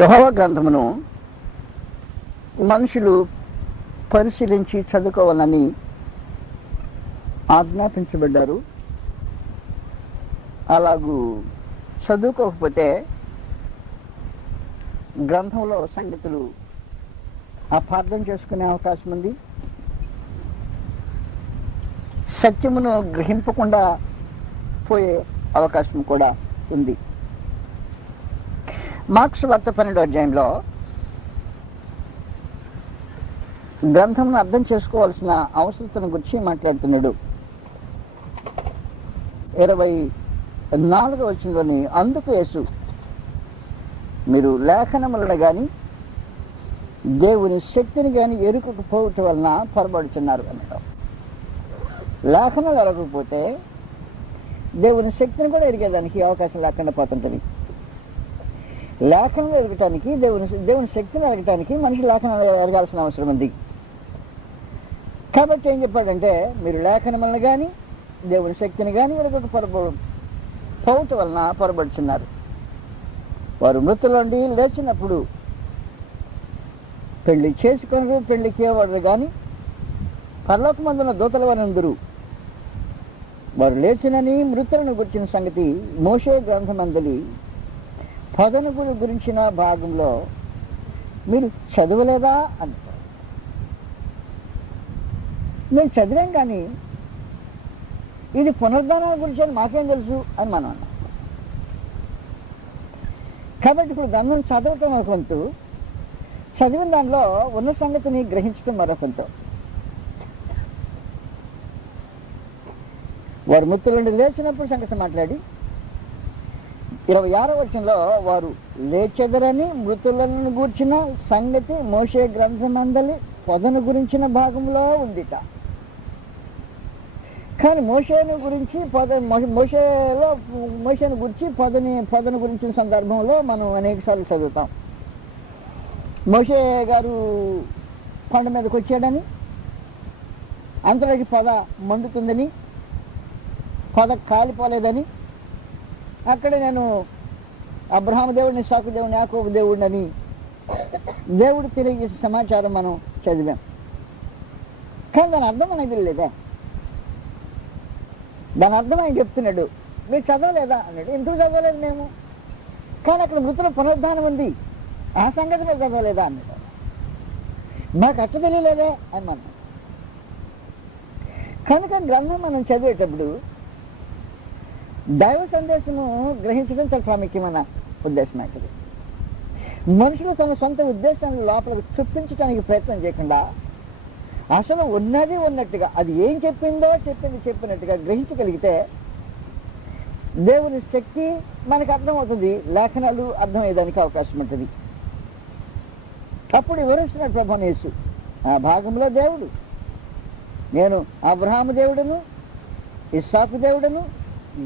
యెహోవా గ్రంథమును మనుషులు పరిశీలించి చదువుకోవాలని ఆజ్ఞాపించబడ్డారు. అలాగూ చదువుకోకపోతే గ్రంథంలో సంగతులు అపార్థం చేసుకునే అవకాశం ఉంది. సత్యమును గ్రహింపకుండా పోయే అవకాశం కూడా ఉంది. మార్క్స్ వార్త 12వ అధ్యాయంలో గ్రంథంను అర్థం చేసుకోవాల్సిన అవసరతను గురించి మాట్లాడుతున్నాడు. 24వ వచనంలోని అందుకు యేసు మీరు లేఖనములను గాని దేవుని శక్తిని గాని ఎరుకకపోవటం వలన పొరబడుతున్నారు అన్నాడు. లేఖనాలు ఎరగకపోతే దేవుని శక్తిని కూడా ఎరిగేదానికి అవకాశం లేకుండా పోతుంటుంది. లేఖనాలు ఎరగటానికి దేవుని శక్తిని ఎరగటానికి మనిషి లేఖనాలు ఎరగాల్సిన అవసరం ఉంది. కాబట్టి ఏం చెప్పాడంటే మీరు లేఖనములను కానీ దేవుని శక్తిని కానీ పోవటం వలన పొరబడుచున్నారు. వారు మృతుల నుండి లేచినప్పుడు పెళ్లి చేసుకొనరు, పెళ్లికి వాడు కానీ పరలోకమందున దూతల వారందరూ వారు లేచినని మృతులను గురించిన సంగతి మోషే గ్రంథమందలి పదనుగుల గురించిన భాగంలో మీరు చదవలేదా అంటారు. మేము చదివాం కానీ ఇది పునరుద్ధానాల గురించి అని మాకేం తెలుసు అని మనం అన్నాం. కాబట్టి ఇప్పుడు గ్రంథం చదవటం ఒక వంతు, చదివిన దానిలో ఉన్న సంగతిని గ్రహించడం మరొక వంతు. వారు మృతుల నుండి లేచినప్పుడు సంగతి మాట్లాడి 26వ వచనంలో వారు లేచెదరని మృతులను గూర్చిన సంగతి మోషే గ్రంథమందలి పొదను గురించిన భాగంలో ఉందిట. కానీ మోషేను గురించి మోషేను గురించి పొదను గురించిన సందర్భంలో మనం అనేకసార్లు చదువుతాం. మోషే గారు కొండ మీదకి వచ్చాడని, అంతలోకి పొద మండుతుందని, పొద కాలిపోలేదని, అక్కడ నేను అబ్రహాము దేవుడిని, ఇస్సాకు దేవుడిని, యాకోబు దేవుడిని దేవుడు తెలియజేసే సమాచారం మనం చదివాం. కానీ దాని అర్థం మనకు తెలియలేదా? దాని అర్థం ఆయన చెప్తున్నాడు, మీరు చదవలేదా అన్నాడు. ఎందుకు చదవలేదు మేము? కానీ అక్కడ మృతుల పునరుద్ధానం ఉంది, ఆ సంగతి మీరు చదవలేదా అన్నాడు. మాకు అట్ట తెలియలేదే అని మనం. కనుక గ్రంథం మనం చదివేటప్పుడు దైవ సందేశము గ్రహించడం చాలా ప్రాముఖ్యమైన ఉద్దేశం అవుతుంది. మనుషులు తన సొంత ఉద్దేశాన్ని లోపలికి చొప్పించడానికి ప్రయత్నం చేయకుండా అసలు ఉన్నది ఉన్నట్టుగా, అది ఏం చెప్పిందో చెప్పినట్టుగా గ్రహించగలిగితే దేవుని శక్తి మనకు అర్థమవుతుంది, లేఖనాలు అర్థమయ్యేదానికి అవకాశం ఉంటుంది. అప్పుడు వివరిస్తున్నాడు ప్రభువైన యేసు ఆ భాగంలో దేవుడు, నేను అబ్రహాము దేవుడును, ఇస్సాకు దేవుడును,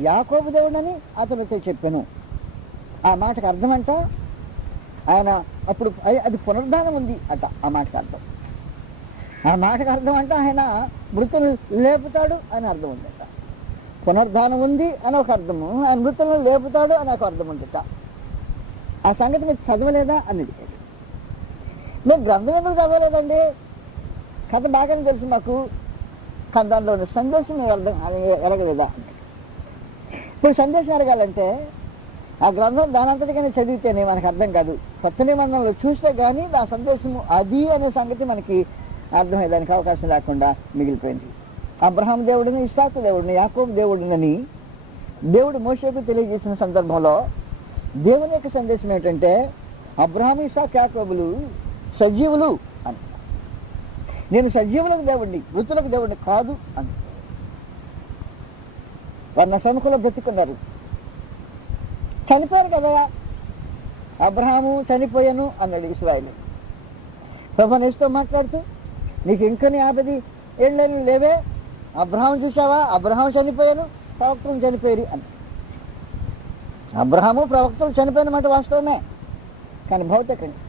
యాకోబు దేవుడని అతనితో చెప్పాను. ఆ మాటకు అర్థం అంట ఆయన అప్పుడు అది పునరుద్ధానం ఉంది అట. ఆ మాటకు అర్థం, ఆ మాటకు అర్థం అంటే ఆయన మృతులను లేపుతాడు అని అర్థం ఉందట. పునరుద్ధానం ఉంది అని ఒక అర్థము, ఆయన మృతులను లేపుతాడు అని ఒక అర్థం ఉందట. ఆ సంగతి మీరు చదవలేదా అన్నది. మేము గ్రంథం ఎందుకు చదవలేదండి? కథ బాగానే తెలుసు మాకు, కానీ దానిలో ఉన్న సందేశం మీరు అర్థం ఎరగలేదా? ఇప్పుడు సందేశం ఎరగాలంటే ఆ గ్రంథం దానంతటిగానే చదివితేనే మనకు అర్థం కాదు. కొత్త నిబంధనలు చూస్తే కానీ ఆ సందేశము అది అనే సంగతి మనకి అర్థమయ్యేదానికి అవకాశం లేకుండా మిగిలిపోయింది. అబ్రహాము దేవుడిని, ఇస్సాకు దేవుడిని, యాకోబు దేవుడిని దేవుడు మోషేకు తెలియజేసిన సందర్భంలో దేవుని యొక్క సందేశం ఏమిటంటే అబ్రహాము, ఇస్సాకు, యాకోబులు సజీవులు అని. నేను సజీవులకు దేవుడిని, మృతులకు దేవుడిని కాదు అని. వారు నా సముఖంలో బ్రతికున్నారు. చనిపోయారు కదా, అబ్రహాము చనిపోయాను అన్నాడు ఇశ్రాయేలు. ప్రభువైన యేసుతో మాట్లాడుతూ నీకు ఇంకని 50 ఏళ్ళని లేవే, అబ్రహాము చూసావా, అబ్రహాము చనిపోయాను, ప్రవక్తలు చనిపోయారు అని. అబ్రహాము ప్రవక్తలు చనిపోయిన మాట వాస్తవమే, కానీ భౌతికంగా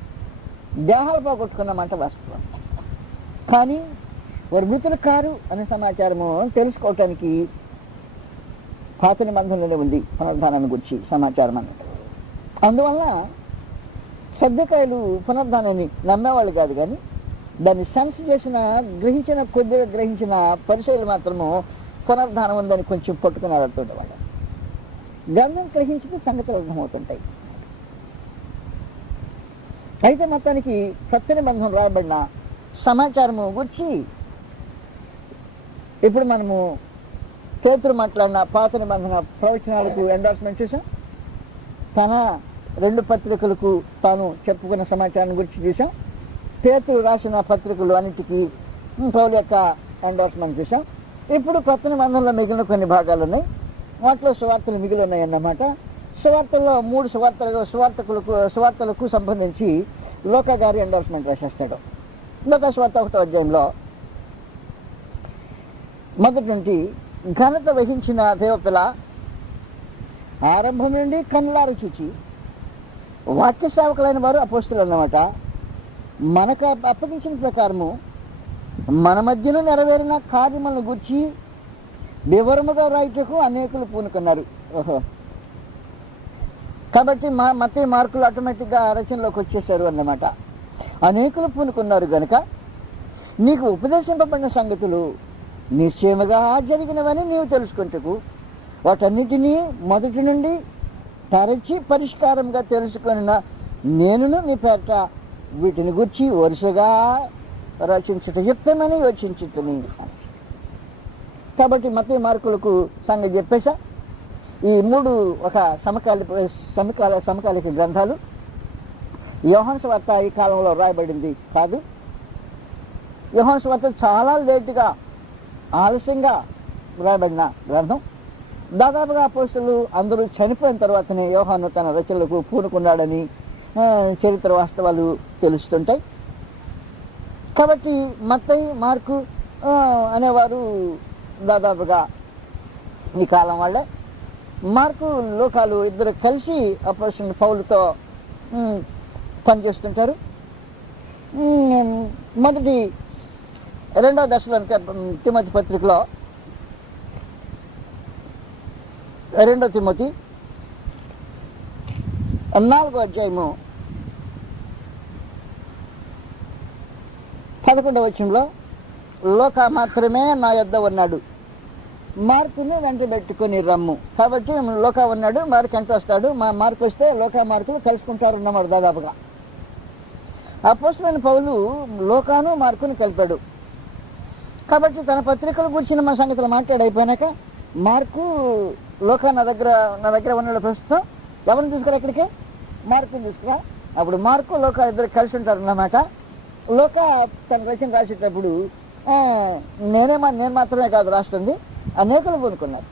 దేహాలు పోగొట్టుకున్న మాట వాస్తవం. కానీ వారు మృతులు కారు అనే సమాచారము తెలుసుకోవటానికి పాత నిబంధనలోనే ఉంది పునరుద్ధానాన్ని గురించి సమాచారం అన్నట్టు. అందువల్ల సర్దుకాయలు పునరుద్ధానాన్ని నమ్మేవాళ్ళు కాదు, కానీ దాన్ని సెన్స్ చేసిన కొద్దిగా గ్రహించిన పరిశీలు మాత్రము పునరుద్ధానం ఉందని కొంచెం పట్టుకుని ఆడుతుండేవాళ్ళు. గ్రంథం గ్రహించితే సంగతులు అర్థమవుతుంటాయి. అయితే మొత్తానికి కొత్త నిబంధన రాయబడిన సమాచారము గురించి ఇప్పుడు మనము పేతురు మాట్లాడిన పాత నిబంధన ప్రవచనాలకు ఎండార్స్మెంట్ చూసాం. తన 2 పత్రికలకు తాను చెప్పుకున్న సమాచారం గురించి చూసాం. పేతురు రాసిన పత్రికలు అన్నిటికీ పౌలు యొక్క ఎండార్స్మెంట్ చూసాం. ఇప్పుడు కొత్త నిబంధనలో మిగిలిన కొన్ని భాగాలు ఉన్నాయి. వాటిలో సువార్తలు మిగిలి ఉన్నాయి అన్నమాట. సువార్తల్లో 3 సువార్తలకు సంబంధించి లోకా గారి ఎండార్స్మెంట్ రాసేస్తాడు. లోకా సువార్త 1వ అధ్యాయంలో మొదటి నుండి, ఘనత వహించిన దేవపిల్ల ఆరంభం నుండి కన్నులారు చూచి వాక్య సేవకులైన వారు అపోస్తులు అన్నమాట, మనకు అప్పగించిన ప్రకారము మన మధ్యన నెరవేరిన కార్యములను గురించి వివరముగా రాయుటకు అనేకులు పూనుకున్నారు. కాబట్టి మత్తయి మార్కులు ఆటోమేటిక్గా రచనలోకి వచ్చేసారు అన్నమాట. అనేకులు పూనుకున్నారు గనుక నీకు ఉపదేశింపబడిన సంగతులు నిశ్చయముగా జరిగినవని నీవు తెలుసుకుంటకు వాటన్నిటినీ మొదటి నుండి తరచి పరిష్కారంగా తెలుసుకొనిన నేనును నీ పేట వీటిని గురించి వరుసగా రచించుట యుక్తమని యోచించుతుని. కాబట్టి మత్తయి మార్కులకు సంగతి చెప్పేసా. ఈ 3 ఒక సమకాలిక గ్రంథాలు. యోహాను సువార్త ఈ కాలంలో రాయబడింది కాదు. యోహాను సువార్త చాలా లేటుగా, ఆలస్యంగా రాయబడిన గ్రంథం. దాదాపుగా అపోస్తలులు అందరూ చనిపోయిన తర్వాతనే యోహాను తన రచనలకు పూనుకున్నాడని చరిత్ర వాస్తవాలు తెలుస్తుంటాయి. కాబట్టి మత్తయి, మార్కు అనేవారు దాదాపుగా ఈ కాలం వాళ్ళే. మార్కు, లోకాలు ఇద్దరు కలిసి అపోస్తలుడు పౌలుతో పనిచేస్తుంటారు. మొదటి 2వ దశలో తిమోతి పత్రికలో 2 తిమోతి 4వ అధ్యాయము 11వ వచనంలో, లోక మాత్రమే నా యొద్ద ఉన్నాడు, మార్కుని వెంట పెట్టుకుని రమ్ము. కాబట్టి లోక ఉన్నాడు, మార్కు వెంట వస్తాడు. మార్కు వస్తే లోక మార్కులు కలుసుకుంటారు అన్నమాట దాదాపుగా. అపోస్తలుడైన పౌలు లోకాను మార్కుని కలిపాడు. కాబట్టి తన పత్రికల గురించిన మా సంగతులు మాట్లాడైపోయినాక, మార్కు లోక నా దగ్గర ఉన్నాడు ప్రస్తుతం, ఎవరిని తీసుకురా ఇక్కడికి? మార్కుని తీసుకురా. అప్పుడు మార్కు లోక ఇద్దరు కలిసి ఉంటారు అన్నమాట. లోక తన రచన రాసేటప్పుడు నేను మాత్రమే కాదు రాస్తుంది, అనేకులు పూనుకున్నారు.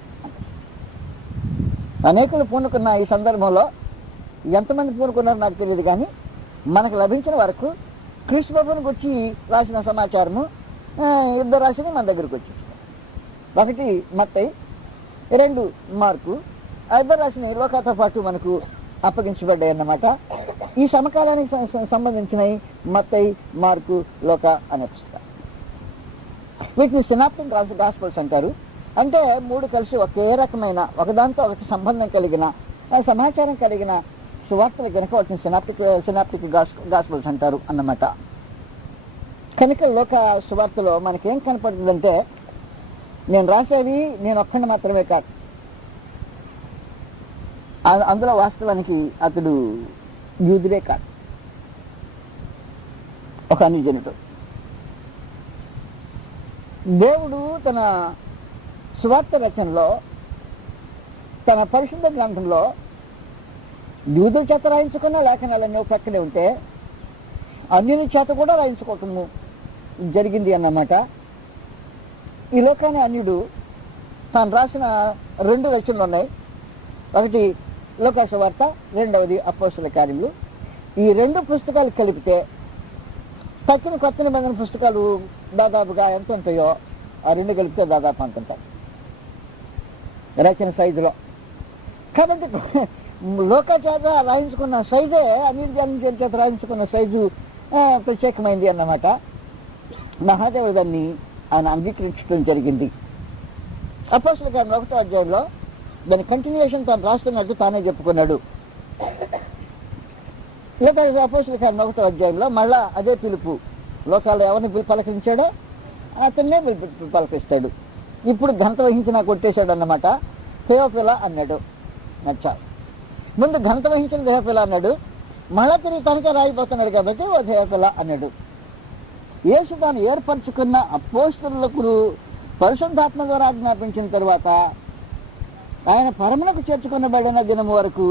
అనేకులు పూనుకున్న ఈ సందర్భంలో ఎంతమంది పూనుకున్నారో నాకు తెలియదు, కానీ మనకు లభించిన వరకు క్రీస్తు ప్రభువుని గురించి రాసిన సమాచారము ఇద్దరు రాసిన మన దగ్గరకు వచ్చేస్తారు. 1 మత్తయి, 2 మార్కు, ఇద్దరు రాసిన లోకాతో పాటు మనకు అప్పగించబడ్డాయి అన్నమాట. ఈ సమకాలానికి సంబంధించినవి మత్తయి, మార్కు, లోక అనే పుస్తకాలు. వీటిని సినాప్టిక్ గాస్పల్స్ అంటారు. అంటే 3 కలిసి ఒకే రకమైన, ఒకదాంతో ఒకటి సంబంధం కలిగిన, సమాచారం కలిగిన సువార్తలు కనుక వాటిని సినాప్టిక్ గాస్పల్స్ అంటారు అన్నమాట. కనుక లోక సువార్తలో మనకేం కనపడుతుందంటే, నేను రాసేవి నేను ఒక్కడిని మాత్రమే కాదు, అందులో వాస్తవానికి అతడు యూదుడే కాదు, ఒక అన్యజనుడు. దేవుడు తన సువార్త రచనలో, తన పరిశుద్ధ గ్రంథంలో యూదుల చేత రాయించుకున్న లేఖనాలన్నీ పక్కనే ఉంటే అన్యుని చేత కూడా రాయించుకోవటము జరిగింది అన్నమాట. ఈ లోకాన్ని అన్యుడు తాను రాసిన 2 రచనలు ఉన్నాయి. ఒకటి లోకా సువార్త, 2వది అపోస్తలుల కార్యములు. ఈ 2 పుస్తకాలు కలిపితే తక్కిన కొత్త నిబంధన పుస్తకాలు దాదాపుగా ఎంత ఉంటాయో ఆ 2 కలిపితే దాదాపు అంత ఉంటాయి రచన సైజులో. కాబట్టి లోక చేత రాయించుకున్న సైజే అన్య చేత రాయించుకున్న సైజు ప్రత్యేకమైంది అన్నమాట. మహాదేవుడు దాన్ని ఆయన అంగీకరించడం జరిగింది. అపోస్తలుల కార్యములు 1వ అధ్యాయంలో దాని కంటిన్యూషన్ తాను రాస్తున్నట్టు తానే చెప్పుకున్నాడు. లేక అపోస్తలుల కార్యం 1వ అధ్యాయంలో మళ్ళా అదే పిలుపు. లోకాల్లో ఎవరిని పలకరించాడో అతన్నే పలకరిస్తాడు. ఇప్పుడు ఘనత వహించి నాకు కొట్టేశాడు అన్నమాట. థెయోఫిలా అన్నాడు. నచ్చా ముందు ఘనత వహించిన థెయోఫిలా అన్నాడు, మళ్ళా తిరిగి తనకే రాయిపోతున్నాడు కాబట్టి ఓ థెయోఫిలా అన్నాడు. యేసు తాను ఏర్పరచుకున్న అపోస్తలులకు పరిశుద్ధాత్మ ద్వారా ఆజ్ఞాపించిన తర్వాత ఆయన పరమునకు చేర్చుకునబడిన దినం వరకు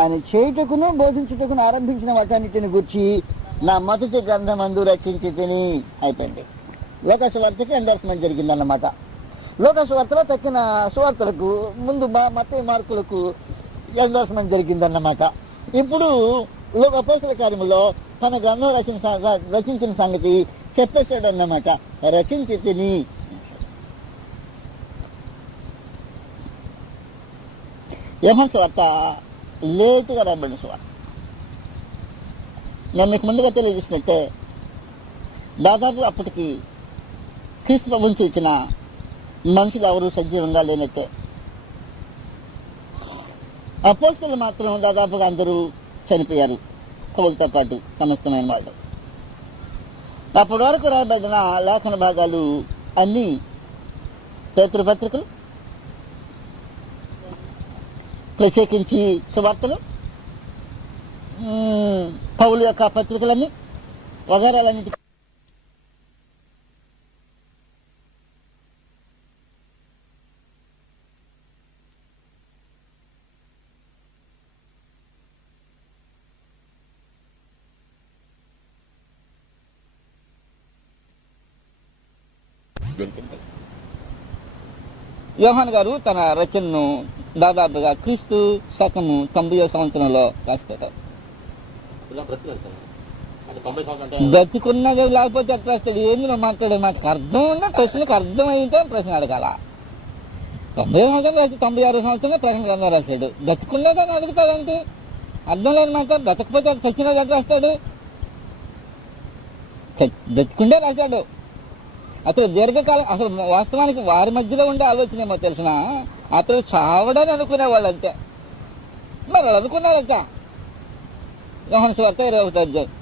ఆయన చేయుటకును బోధించుటకును ఆరంభించిన వాటన్నిటిని గురించి నా మొదటి గ్రంథమందు రచించి తిని అయిపోయింది. లోక సువార్తకి ఎండార్స్మెంట్ జరిగిందన్నమాట. లోక సువార్తలో తక్కిన సువార్తలకు ముందు మత్తయి మార్కులకు ఎండార్స్మెంట్ జరిగిందన్నమాట. ఇప్పుడు అపోస్తలుల కార్యములో తన గ్రంథం రచించిన సంగతి చెప్పేశాడు అన్నమాట. రచించి తిని యోహాను సువార్త లేటుగా రాబడిన సువార్త. నేను మీకు ముందుగా తెలియజేసినట్టే దాదాపు అప్పటికి క్రీస్తు ప్రభువుని చూసిన మనుషులు ఎవరు సజీవంగా లేనట్టే. అపోస్తలులు మాత్రం దాదాపుగా అందరూ చనిపోయారు, కవులతో పాటు సమస్తమైన వాళ్ళు. అప్పటి వరకు రాయబడిన లేఖన భాగాలు అన్నీ పేతురు పత్రికలు, ప్రత్యేకించి సువార్తలు, పౌలు యొక్క పత్రికలన్నీ వగరాలన్నిటి యోహాను గారు తన రచనను దాదాపుగా క్రీస్తు శకము 90వ సంవత్సరంలో రాస్తాడు. బ్రతికున్నది లేకపోతే ఎట్లా రాస్తాడు? ఏంది నువ్వు మాట్లాడే మాటకు అర్థం ఉందా? ప్రశ్నకు అర్థం అయితే ప్రశ్న అడగాల. 90వ సంవత్సరం రాసి 96వ సంవత్సరంలో ప్రశ్న గ్రంథం రాశాడు. బ్రతికున్నదని అడుగుతాడంటే అర్థం లేదు మాట. బ్రతకపోతే చచ్చినది ఎట్లా రాస్తాడు? బ్రతికుండే రాశాడు. అతను దీర్ఘకాలం అసలు వాస్తవానికి వారి మధ్యలో ఉండే ఆలోచన ఏమో తెలిసిన, అతను చావడని అనుకునేవాళ్ళు అంతే. మరి అనుకున్నారంట. యోహాను సువార్త 21వ అధ్యాయం.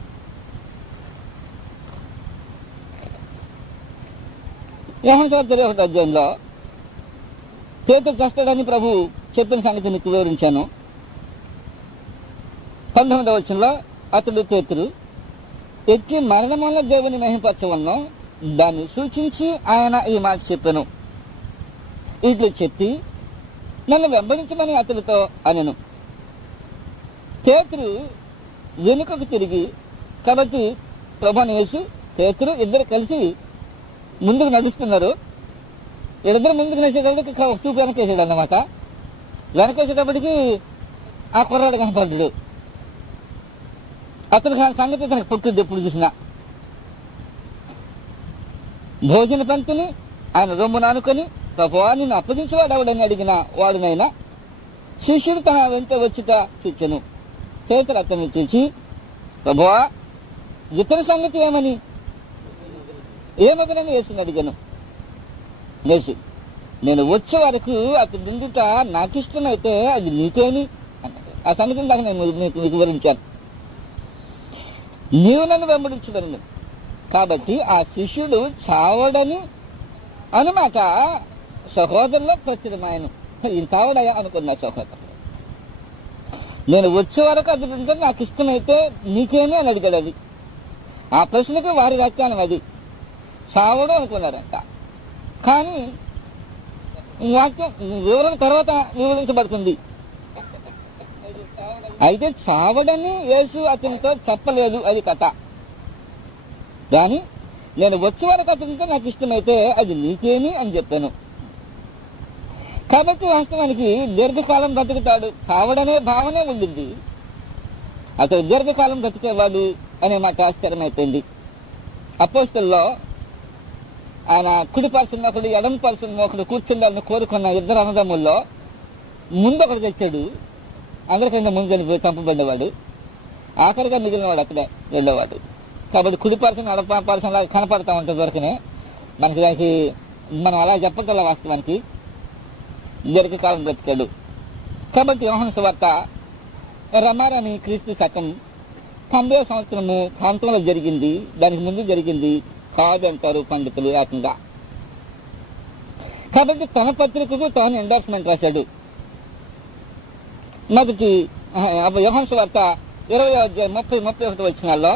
యోహాను సువార్త 21వ అధ్యాయంలో పేతురు చస్తాడని ప్రభు చెప్పిన సంగతి మీకు వివరించాను. 19వ వచనంలో అతడు పేతురు ఎక్కి మరణమున్న దేవుని మహిమపరచవలను దాన్ని సూచించి ఆయన ఈ మాట చెప్పాను. ఇట్లు చెప్పి నన్ను వెంబడించమని అతడితో అనెను. పేతురు వెనుకకు తిరిగి, కాబట్టి ప్రభువుని యేసు పేతురు ఇద్దరు కలిసి ముందుకు నడుస్తున్నారు. ఇద్దరు ముందుకు నడిచేటప్పటికి చూపు వెనకేసాడు అన్నమాట. వెనకేసేటప్పటికి ఆ కుర్రాడు కనపడ్డాడు. అతని సంగతి తనకు పుట్టింది ఎప్పుడు చూసినా. భోజన పంక్తిని ఆయన రొమ్మును అనుకొని, ప్రభువా నిన్ను అప్పగించేవాడు ఎవడని అడిగిన వాడునైనా శిష్యుడు తన వెంట వచ్చుట చూచెను. పేతురు అతన్ని చూచి, ప్రభువా ఇతని సంగతి ఏమగనని యేసుని అడిగాను. యేసు, నేను వచ్చే వరకు అతని ముందుట నాకు ఇష్టమైతే అది నీకేమి అన్నాడు. ఆ సంగతిని దాకా నేను మీకు వివరించాను. నీవు నన్ను వెంబడించుడను. కాబట్టి ఆ శిష్యుడు చావడని అనుమాట సహోదరులో ప్రచురమాయను. ఈ చావడయా అనుకున్నా సహోదరు. నేను వచ్చే వరకు అది నాకు ఇష్టమైతే నీకేమీ అని అడిగాడు. అది ఆ ప్రశ్నకి వారి వ్యాఖ్యానం అది. చావడు అనుకున్నారంట. కానీ వాక్యం వివరణ తర్వాత వివరించబడుతుంది. అయితే చావడని యేసు అతనితో చెప్పలేదు, అది కథ. కానీ నేను వచ్చే వరకు అతనితో నాకు ఇష్టమైతే అది నీకేమి అని చెప్పాను. కాబట్టి వాస్తవానికి దీర్ఘకాలం బ్రతుకుతాడు, చావడనే భావనే ఉండింది. అతను దీర్ఘకాలం బ్రతికేవాడు అనే మాట ఆశ్చర్యమైపోయింది. అపోస్తలుల్లో ఆయన కుడి పర్సన్ ఒకడు, ఎడమ పర్సన్ ఒకడు కూర్చుండాలని కోరుకున్న ఇద్దరు అన్నదమ్ముల్లో ముందు ఒకడు తెచ్చాడు. అందరికన్నా ముందు చనిపోయి చంపబడ్డవాడు. ఆఖరిగా మిగిలినవాడు అక్కడే వెళ్ళేవాడు. కాబట్టి కుడి పర్సన్ ఎడమ పర్సన్ లాగా కనపడతా ఉంటుంది దొరకనే మనకి. దానికి మనం అలా చెప్పగల వాస్తవానికి దీర్ఘకాలం బ్రతికాడు. కాబట్టి యోహాను సువార్త రమారని క్రీస్తు శకం 90వ సంవత్సరము ప్రాంతంలో జరిగింది, దానికి ముందు జరిగింది కాదు అంటారు పండితులు ఏకంగా. కాబట్టి తన పత్రికకు తాను ఎండార్స్మెంట్ రాశాడు. మొదటి యోహాను సువార్త 20:30-31 వచనాల్లో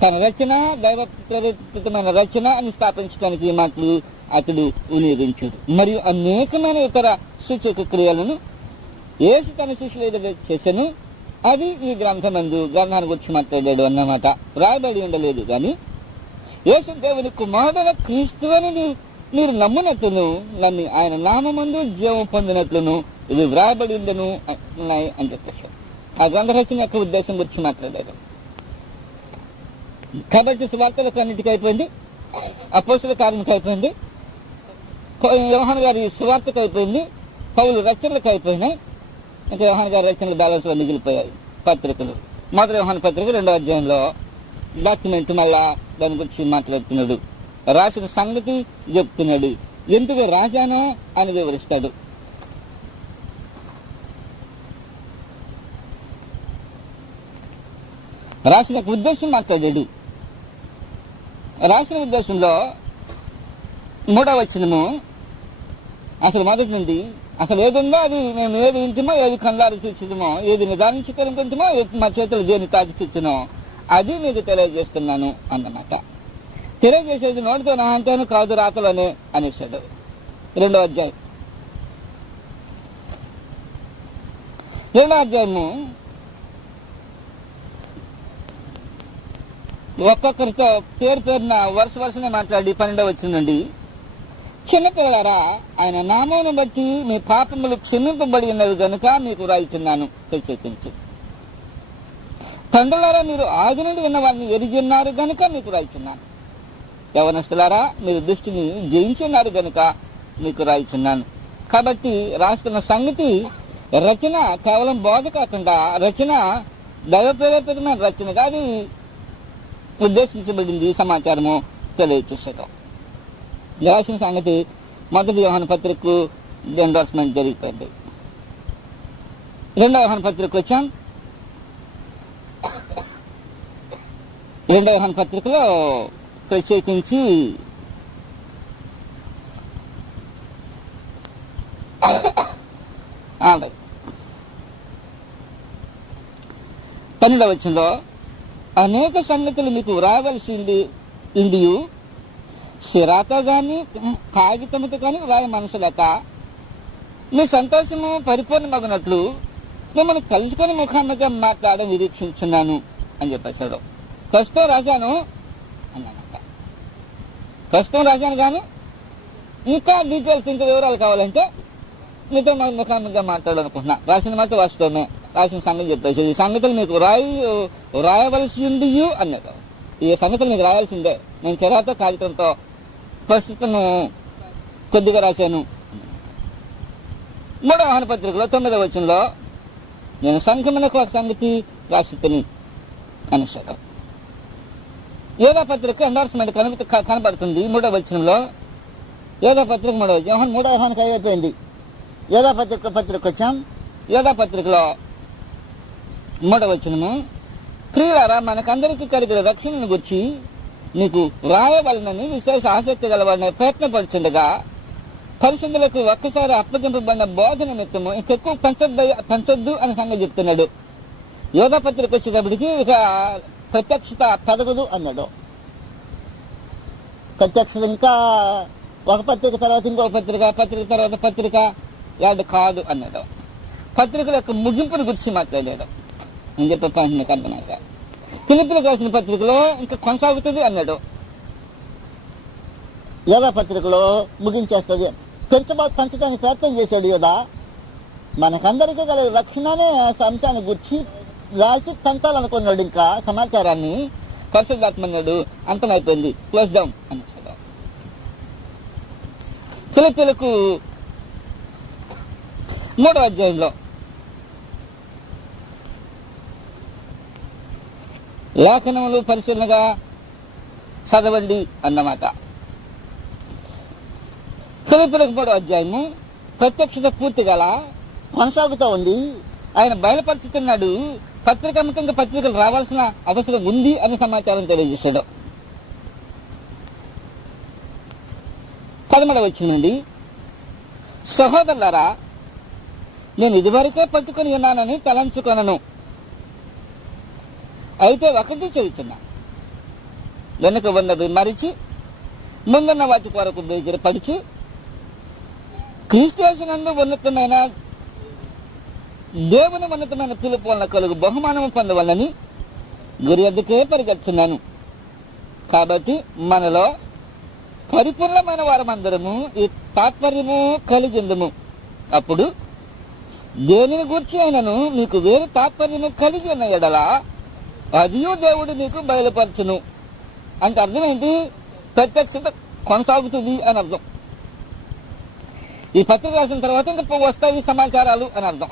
తన రచన దైవ ప్రేరితమైన రచన అని స్థాపించడానికి ఈ మాటలు అతడు వినియోగించాడు. మరియు అనేకమైన ఇతర సూచక క్రియలను యేసు తన శిష్యుల ఎదుట చేశాను. అది ఈ గ్రంథాన్ని గురించి మాట్లాడాడు అన్నమాట. రాయబడి ఉండలేదు కానీ యేసు దేవుని కుమారుడైన క్రీస్తు అని మీరు నమ్మునట్లును, నమ్మి ఆయన నామమందు జీవం పొందినట్లును ఇది వ్రాయబడి ఉందను ఉన్నాయి అని చెప్పేశాడు. ఆ గ్రంథ రచన యొక్క ఉద్దేశం గురించి మాట్లాడాడు. కాబట్టి సువార్తలకు అన్నిటికీ అయిపోయింది, అపోస్తల కార్యానికి అయిపోయింది, యోహాను గారి సువార్తకు అయిపోయింది, పౌలు రచనలకు అయిపోయినాయి. ఇంకా యోహాను గారి రచనలు బ్యాలెన్స్ లో మిగిలిపోయాయి పత్రికలు. మొదటి యోహాను పత్రిక 2వ అధ్యాయంలో డాక్యుమెంట్ మళ్ళా దాని గురించి మాట్లాడుతున్నాడు. రాసిన సంగతి చెప్తున్నాడు. ఎందుకు రాజానో అని వివరిస్తాడు. రాసిన ఉద్దేశం మాట్లాడాడు. రాసిన ఉద్దేశంలో 3వ వచనము అసలు మొదటి నుండి అసలు ఏదుందో అది మేము ఏది వింటుమో, ఏది కళ్ళారు చూచుమో, ఏది నిదానించుకుంటుంటమో, మా చేతులు దేని తాకి చూచునో అది మీకు తెలియజేస్తున్నాను అన్నమాట. తెలియజేసేది నోటితో నా అంతేను కాదు రాతలోనే అనేసాడు. 2వ అధ్యాయం 2వ అధ్యాయము ఒక్కొక్కరితో పేరున వరుసనే మాట్లాడి 12వ వచనం చిన్నపిల్లలారా ఆయన నామమును బట్టి మీ పాపములు క్షమింపబడి ఉన్నవి గనుక మీకు రాయితున్నాను ప్రత్యేకించి. తండ్రులారా మీరు ఆది నుండి ఉన్న వారిని ఎరిగిన్నారు గనుక మీకు రాయిస్తున్నాను. యవనస్తులారా మీరు దృష్టిని జయించున్నారు గనుక మీకు రాయిస్తున్నాను. కాబట్టి రాస్తున్న సంగతి రచన కేవలం బోధ కాకుండా రచన దైవ ప్రేరేపితమైన రచన కాదు, ఉద్దేశించబడింది సమాచారము తెలియచేసాడు. రాసిన సంగతి మొదటి యోహాను పత్రికకు ఎండార్స్మెంట్ జరుగుతుంది. 2వ యోహాను పత్రిక వచ్చాం. 2వ యోహాను పత్రికలో ప్రత్యేకించి 12వ వచనంలో అనేక సంగతులు మీకు వ్రాయవలసి ఇండియు సిరాతో గాని కాగితముతో కానీ వ్రాయ మనసులక మీ సంతోషము పరిపూర్ణమగినట్లు మిమ్మల్ని కలుసుకొని ముఖాముఖిగా మాట్లాడడం నిరీక్షించున్నాను అని చెప్పేశాడు. ప్రస్తుతం రాశాను అన్నమాట. ప్రస్తుతం రాశాను కానీ ఇంకా డీటెయిల్స్, ఇంకా వివరాలు కావాలంటే మీతో ముఖాముఖిగా మాట్లాడాలనుకుంటున్నా. రాసిన మాట వాస్తవమే, రాసిన సంగతి చెప్పేసి ఈ సంగతులు మీకు రాయవలసి ఉంది అన్నాడు. ఈ సంగతులు మీకు రాయాల్సిందే. నేను చెరాతో కాగితంతో ప్రస్తుతం కొద్దిగా రాశాను. 3వ యోహాను పత్రికలో 9వ వచనంలో నేను సంఘమునకు ఒక సంగతి రాసిని అనేసాడు. యోధా పత్రిక ఎండార్స్మెంట్ కనబడుతుంది 3వ వచనంలో. యోధా పత్రిక 3వ వచనం 3వ యోహానుకి అయిపోయింది. యోధా పత్రిక వచ్చాం. యోధా పత్రికలో 3వ వచనము క్రియలారా మనకందరికీ కలిగిన రక్షణను గురించి నీకు రాయవలనని విశేష ఆసక్తి గలవాడిని ప్రయత్నపడుతుండగా పరిశుద్ధులకు ఒక్కసారి అప్పగింపబడిన బోధ నిమిత్తము ఇంకెక్కువ పెంచొద్దు అని సంగతి చెప్తున్నాడు. యోగా పత్రిక వచ్చేటప్పటికి ఇక ప్రత్యక్షత పెరగదు అన్నాడు. ప్రత్యక్షత ఇంకా ఒక పత్రిక తర్వాత ఇంకొక పత్రిక తర్వాత పత్రిక వాడు కాదు అన్నాడు. పత్రికల యొక్క ముగింపుని గురించి మాట్లాడాడు అని చెప్పి మీకు అర్థమయ్యా. ఫిలిప్పీలకు రాసిన పత్రికలో ఇంకా కొనసాగుతుంది అన్నాడు. యోగా పత్రికలో ముగించేస్తుంది. పెంచడానికి ప్రయత్నం చేశాడు యోధా. మనకందరికీ గల రక్షణనే అంశాన్ని గురించి రాసి పెంచాలనుకున్నాడు. ఇంకా సమాచారాన్ని పరిశుద్ధాత్మన్నాడు. అంతమైపోయింది, క్లోజ్ డౌన్ అన్నాడు. ఫిలిప్పీలకు 3వ అధ్యాయంలో లేఖనములు పరిశీలనగా చదవండి అన్నమాట. ఫిలిప్పీలకు 3వ అధ్యాయము ప్రత్యక్షత పూర్తిగా కొనసాగుతూ ఉంది. ఆయన బయలుపరుచుతున్నాడు పత్రిక అమ్మకంగా పత్రికలు రావాల్సిన అవసరం ఉంది అని సమాచారం తెలియజేశాడు. 13వ వచనం, సహోదరులారా, నేను ఇదివరకే పట్టుకుని ఉన్నానని తలంచుకొనను. అయితే ఒకటి చెబుతున్నా, వెనుక ఉన్నది మరిచి ముందున్న వాటి కొరకు పడిచి క్రీస్తు యేసునందు ఉన్నతమైన దేవుని ఉన్నతమైన పిలుపు వలన కలుగు బహుమానము పొందవలని గురి వద్దకే పరిగెత్తున్నాను. కాబట్టి మనలో పరిపూర్ణమైన వారమందరము ఈ తాత్పర్యము కలిగిందము. అప్పుడు దేనిని గూర్చి అయినను మీకు వేరే తాత్పర్యము కలిగి ఉన్న ఎడల అదియు దేవుడు మీకు బయలుపరచును. అంటే అర్థం ఏంటి? ప్రత్యక్షత కొనసాగుతుంది అని అర్థం. ఈ పత్రిక రాసిన తర్వాత ఇంకా వస్తాయి సమాచారాలు అని అర్థం.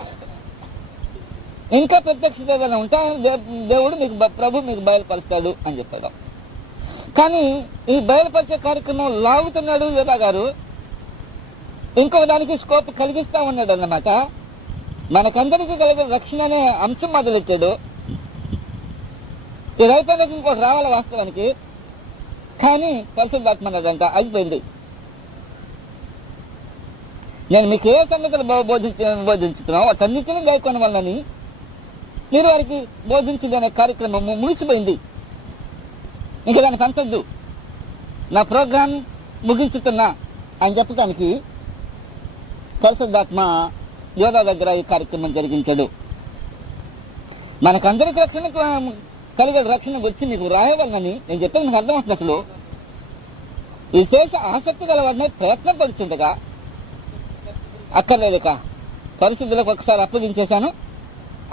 ఇంకా ప్రత్యక్షత ఏదైనా ఉంటే దేవుడు మీకు ప్రభు మీకు బయలుపరుస్తాడు అని చెప్పాడు. కానీ ఈ బయలుపరిచే కార్యక్రమం లాగుతున్నాడు యోధా గారు. ఇంకొక దానికి స్కోప్ కలిగిస్తా ఉన్నాడు అన్నమాట. మనకందరికీ కలిగే రక్షణ అనే అంశం మొదలెట్టాడు. ఇది అయిపోయినాక ఇంకోటి రావాలి వాస్తవానికి. కానీ పరిశుద్ధాత్మ అన్నదంట అయిపోయింది. నేను మీకు ఏ సంగతులు బోధించుతున్నావు వాటన్నిటిని గాయకొని వల్లని మీరు వారికి బోధించింది అనే కార్యక్రమం ముగిసిపోయింది. ఇంకా దానికి అంతద్దు, నా ప్రోగ్రాం ముగించుతున్నా అని చెప్పడానికి పరిశుద్ధాత్మ యోధా దగ్గర ఈ కార్యక్రమం జరిగించాడు. మనకందరికి రక్షణ కలిగే రక్షణ వచ్చి మీకు రాయవాలని నేను చెప్పేది మీకు అర్థమవుతుంది. అసలు విశేష ఆసక్తి గలవాడిని ప్రయత్నం పడుతుండగా అక్కర్లేదు పరిశుద్ధులకు ఒకసారి అప్పగించేశాను,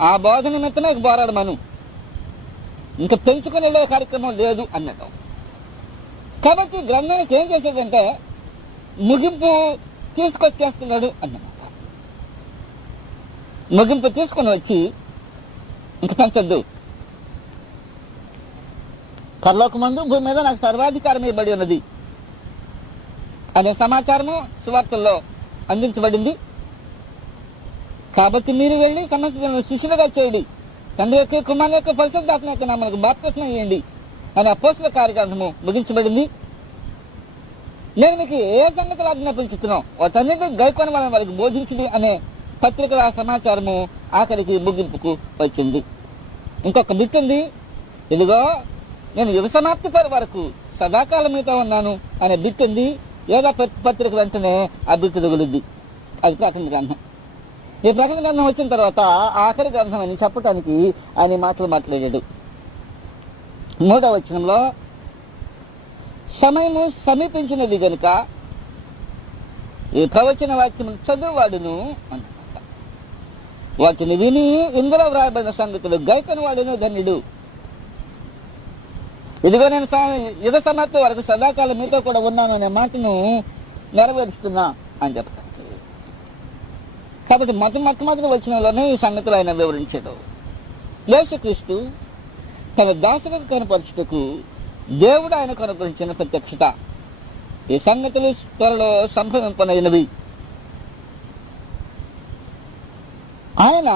ఆ బోధన నిమిత్తమే పోరాడమను, ఇంకా పెంచుకుని వెళ్ళే కార్యక్రమం లేదు అన్నట్టు. కాబట్టి గ్రంథానికి ఏం చేసేదంటే ముగింపు తీసుకొచ్చేస్తున్నాడు అన్నమాట. ముగింపు తీసుకుని వచ్చి ఇంక పెంచద్దు, పరలోకమందు భూమి మీద నాకు సర్వాధికారం ఇవ్వబడి ఉన్నది అనే సమాచారము సువార్తల్లో అందించబడింది. కాబట్టి మీరు వెళ్ళి సమస్త శిష్యులుగా చేయండి, తండ్రి యొక్క కుమారుని యొక్క పరిశుద్ధాత్మ యొక్క నామమునకు బాప్తిస్మం ఇవ్వండి అనే అపోస్తల కార్యక్రమము ముగించబడింది. నేను మీకు ఏ సంగతులు ఆజ్ఞాపించుతున్నావు వాటన్నిటి గైకొని వారికి బోధించింది అనే పత్రికల సమాచారము ఆఖరికి ముగింపుకు వచ్చింది. ఇంకొక బిట్ ఉంది, ఇదిగో నేను యుగ సమాప్తి వరకు సదాకాలం మీతో ఉన్నాను అనే బిట్ ఉంది. ఏదో పత్రిక వెంటనే ఆ బిట్ తగులుద్ది. అది ప్రకటన గ్రంథం. ఈ ప్రకటన గ్రంథం వచ్చిన తర్వాత ఆఖరి గ్రంథం అని చెప్పటానికి ఆయన మాటలు మాట్లాడాడు. 3వ వచనంలో సమయము సమీపించినది గనుక ఈ ప్రవచన వాక్యం చదువువాడును అన్నమాట. వాటిని విని ఇందులో వ్రాయబడిన సంగతులు గైకని వాడును ధన్యుడు. ఇదిగో నేను యుగ సమాప్తి వరకు సదాకాలం మీతో కూడా ఉన్నాను అనే మాటను నెరవేరుస్తున్నా అని చెప్తాను. కాబట్టి మొట్టమొదటి వచనంలోనే ఈ సంగతులు ఆయన వివరించాడు. యేసుక్రీస్తు తన దాసులకు కనపరచుటకు దేవుడు ఆయన కనపరిచిన ప్రత్యక్షత. ఈ సంగతులు త్వరలో సంభవింపనైనవి. ఆయన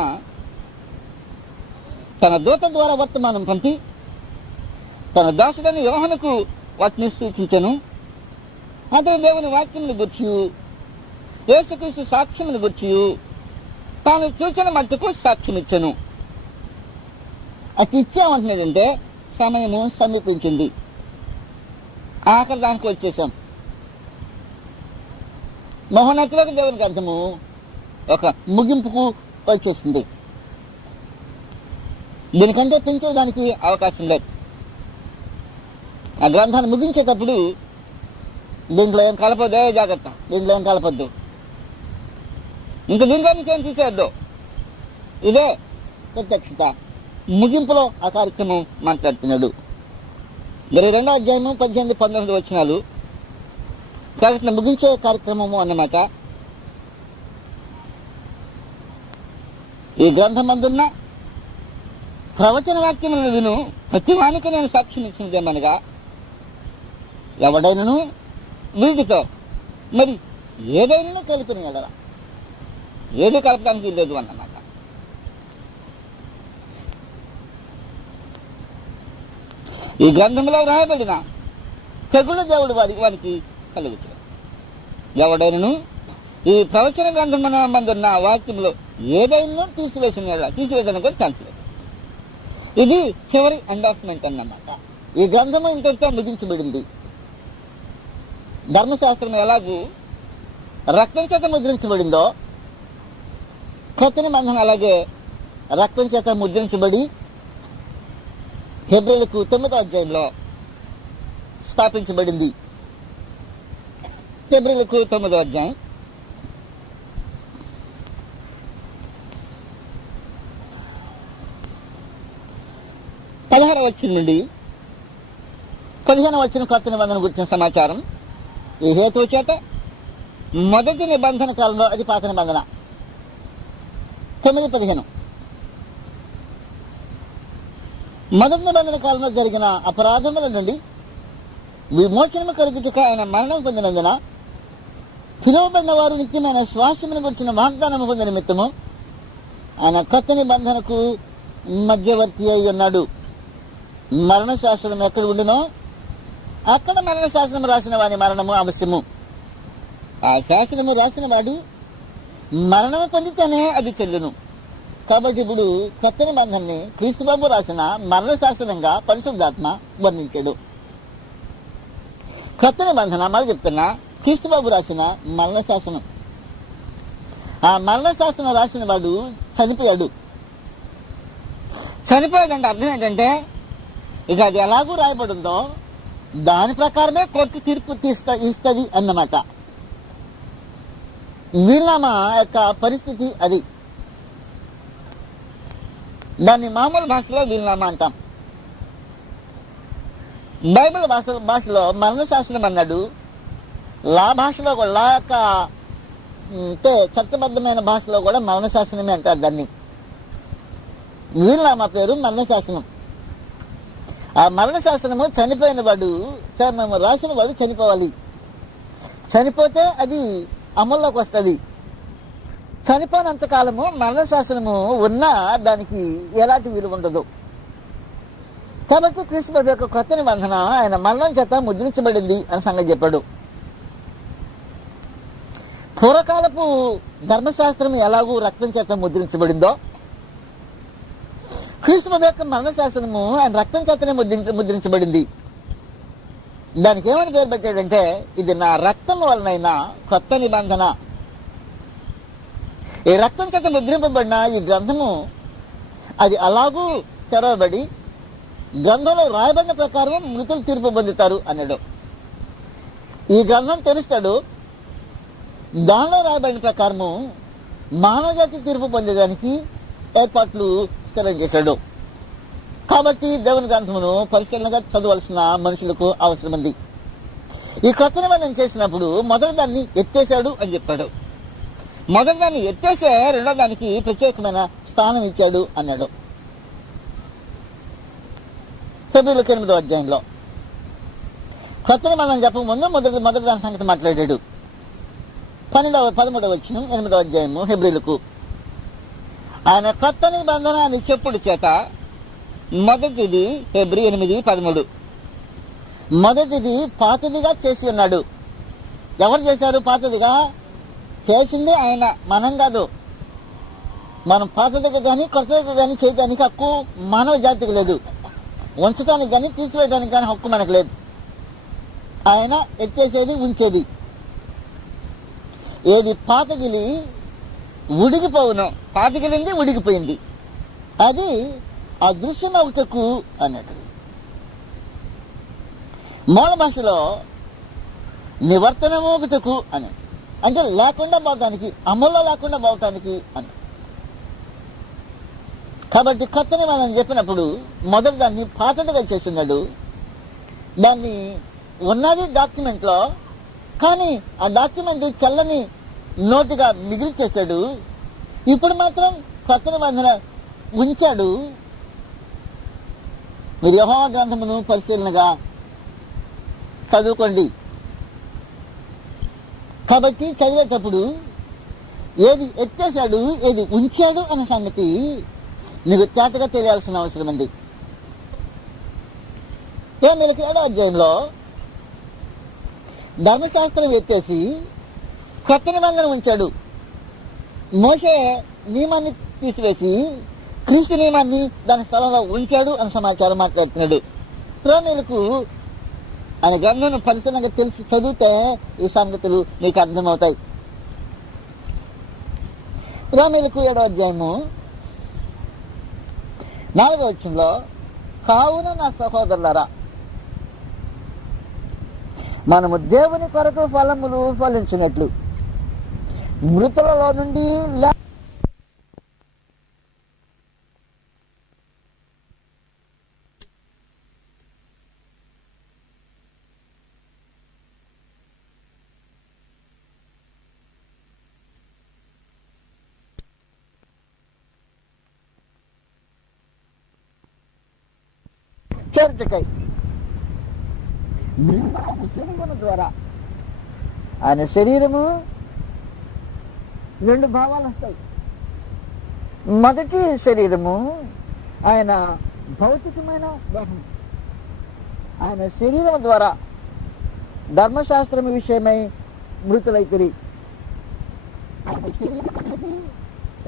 తన దూత ద్వారా వర్తమానం పంపి తన దాసుడని యోహానుకు వాటిని సూచించను. అతను దేవుని వాక్యమును గుర్చి యేసుక్రీస్తు సాక్ష్యమును గుర్చి తాను చూచిన మట్టుకు సాక్ష్యం ఇచ్చను. అది ఇచ్చామంటున్నాడంటే సమయము సమీపించింది, ఆఖరి దానికి వచ్చేసాం. మహోన్నతులకు దేవునికి అర్థము ఒక ముగింపుకు వచ్చేసింది. దీనికంటే పెంచేదానికి అవకాశం లేదు. ఆ గ్రంథాన్ని ముగించేటప్పుడు దీంట్లో ఏం కలపొద్దు, జాగ్రత్త, దీంట్లో ఏం కలపొద్దు, ఇంకా దీంట్లో నుంచి ఏం తీసేద్దు. ఇదే ప్రత్యక్షత. ముగింపులో ఆ కార్యక్రమం మాట్లాడుతున్నాడు. 22వ అధ్యాయము 18-19 వచనాలు ప్రకటన ముగించే కార్యక్రమము అన్నమాట. ఈ గ్రంథమందున్న ప్రవచన వాక్యములను విను ప్రతి వానికి నేను సాక్ష్యం ఇచ్చినదేమనగా ఎవడైనను వీటితో మరి ఏదైనా కలుపుని ఎడల ఏది కలపడానికి లేదు అన్నమాట. ఈ గ్రంథంలో వ్రాయబడిన తెగులు దేవుడు వారికి కలుగుతాడు. ఎవడైనను ఈ ప్రవచన గ్రంథమున మందున్న వాక్యంలో ఏదైనా తీసివేయడానికి కూడా ఛాన్స్ లేదు. ఇది చివరి ఎండార్స్మెంట్ అన్నమాట. ఈ గ్రంథము ఇంతటితో ముద్రించబడింది. ధర్మశాస్త్రం ఎలాగూ రక్తం చేత ముద్రించబడిందో, క్రొత్త నిబంధన అలాగే రక్తం చేత ముద్రించబడి హెబ్రీయులకు 9వ అధ్యాయంలో స్థాపించబడింది. హెబ్రీయులకు 9వ అధ్యాయం 16వ వచనం నుండి 15వ వచనం కొత్త నిబంధన గురించిన సమాచారం. ఈ హేతువు చేత మొదటి నిబంధన కాలంలో, అది పాత నిబంధన 9:15, మొదటి నిబంధన కాలంలో జరిగిన అపరాధముల నుండి విమోచనము కలుగుటకు ఆయన మరణం పొందినందున పిలువబడిన వారు నిత్యమైన శ్వాసమును గురించిన వాగ్దానము పొందిన నిమిత్తము ఆయన కొత్త నిబంధనకు మధ్యవర్తి అయి ఉన్నాడు. మరణ శాస్త్రం ఎక్కడ ఉండునో అక్కడ మరణ శాస్త్రం రాసిన వారి మరణము అవశ్యము. ఆ శాస్త్రము రాసిన వాడు మరణము పొందితేనే అది చెల్లును. కాబట్టి ఇప్పుడు కొత్త నిబంధనని క్రీస్తుబాబు రాసిన మరణ శాస్త్రంగా పరిశుద్ధాత్మ వర్ణించాడు. కొత్త నిబంధన మరి చెప్తున్నా క్రీస్తుబాబు రాసిన మరణ శాసనం. ఆ మరణ శాసనం రాసిన వాడు చనిపోయాడు. చనిపోయాడంటే అర్థం ఏంటంటే, ఇక అది ఎలాగూ రాయబడిందో దాని ప్రకారమే కోర్టు తీర్పు ఇస్తుంది అన్నమాట. వీళ్ళమా యొక్క పరిస్థితి అది. దాన్ని మామూలు భాషలో వీళ్ళనామా అంటాం. బైబిల్ భాషలో మరణ శాసనం అన్నాడు. లా భాషలో కూడా, లా యొక్క అంటే చట్టబద్ధమైన భాషలో కూడా మరణ శాసనమే అంటారు దాన్ని. వీళ్ళనామా పేరు మరణ శాసనం. ఆ మరణ శాసనము చనిపోయిన వాడు, రాసిన వాడు చనిపోవాలి. చనిపోతే అది అమల్లోకి వస్తుంది. చనిపోయినంత కాలము మరణ శాసనము ఉన్నా దానికి ఎలాంటి విలువ ఉండదు. కాబట్టి క్రీస్తు యొక్క కొత్త నిబంధన ఆయన మరణం చేత ముద్రించబడింది అని సంగతి చెప్పాడు. పూర్వకాలపు ధర్మశాస్త్రం ఎలాగూ రక్తం చేత ముద్రించబడిందో, క్రీస్తు యొక్క మరణ శాసనము ఆయన రక్తం చేతనే ముద్రించబడింది. దానికి ఏమని పేరు పెట్టాడంటే, ఇది నా రక్తం వలనైనా కొత్త నిబంధన. ఈ రక్తం చేత ముద్రింపబడిన ఈ గ్రంథము అది అలాగూ తెరవబడి గ్రంథంలో రాయబడిన ప్రకారం మృతులు తీర్పు పొందుతారు అన్నాడు. ఈ గ్రంథం తెరుస్తాడు. దానిలో రాయబడిన ప్రకారము మానవ జాతి తీర్పు పొందేదానికి ఏర్పాట్లు స్థిరం చేశాడు. కాబట్టి దేవుని గ్రంథమును పరిశీలనగా చదవలసిన మనుషులకు అవసరం ఉంది. ఈ కొత్త నిబంధన చేసినప్పుడు మొదటి దాన్ని ఎత్తేశాడు అని చెప్పాడు. మొదటి దాన్ని ఎత్తేసే రెండో దానికి ప్రత్యేకమైన స్థానం ఇచ్చాడు అన్నాడు. హెబ్రీయులకు 8వ అధ్యాయంలో కొత్త నిబంధన చెప్పకముందు మొదటి దాని సంగతి మాట్లాడాడు. 13వ వచనం 8వ అధ్యాయము హెబ్రీయులకు. ఆయన కొత్త నిబంధన అని చెప్పుడు చేత మొదటిది హెబ్రీ 8:13, మొదటిది పాతదిగా చేసి ఉన్నాడు. ఎవరు చేశారు పాతదిగా? చేసింది ఆయన, మనం కాదు. మనం పాతదిగా కానీ కొత్తదిగా కానీ చేయడానికి హక్కు మానవ జాతికి లేదు. ఉంచడానికి కానీ తీసివేయడానికి కానీ హక్కు మనకు లేదు. ఆయన ఎత్తేసేది, ఉంచేది. ఏది పాతగిలి ఉడిగిపోవును, పాతగిలింది ఉడిగిపోయింది, అది అదృశ్యమవుటకు అన్నట్టు. మూల భాషలో నివర్తనమోగుటకు అని, అంటే లేకుండా పోవటానికి, అమల్లో లేకుండా పోవటానికి అని. కాబట్టి కొత్తని మనం చెప్పినప్పుడు మొదటి దాన్ని పాతదిగా చేస్తున్నాడు. దాన్ని ఉన్నది డాక్యుమెంట్లో, కానీ ఆ డాక్యుమెంట్ చల్లని నోటిగా మిగిలిచేశాడు. ఇప్పుడు మాత్రం కొత్త నిబంధన ఉంచాడు. మీరు యెహోవా గ్రంథమును పరిశీలనగా చదువుకోండి. కాబట్టి చదివేటప్పుడు ఏది ఎత్తేశాడు, ఏది ఉంచాడు అనే సంగతి నీకు తేటగా తెలియాల్సిన అవసరం ఉంది. రోమీయులకు 7వ అధ్యాయంలో ధర్మశాస్త్రం ఎత్తేసి కొత్త నిబంధన ఉంచాడు. మోషే నియమాన్ని తీసివేసి క్రీస్తు నియమాన్ని దాని స్థలంలో ఉంచాడు అని సమాచారం మాట్లాడుతున్నాడు. రోమీయులకు ఆయన గ్రంథాన్ని పరిశీలనగా తెలిసి చదివితే ఈ సంగతులు మీకు అర్థమవుతాయి. రోమీయులకు 7వ అధ్యాయము 4వ వచనంలో, కావున నా సహోదరులారా, మనము దేవుని కొరకు ఫలములు ఫలించినట్లు మృతులలో నుండి చేర్చకై శరీరము ద్వారా, ఆయన శరీరము 2 భావాలు వస్తాయి. మొదటి శరీరము ఆయన భౌతికమైన దేహం. ఆయన శరీరం ద్వారా ధర్మశాస్త్రం విషయమై మృతులైతిరి.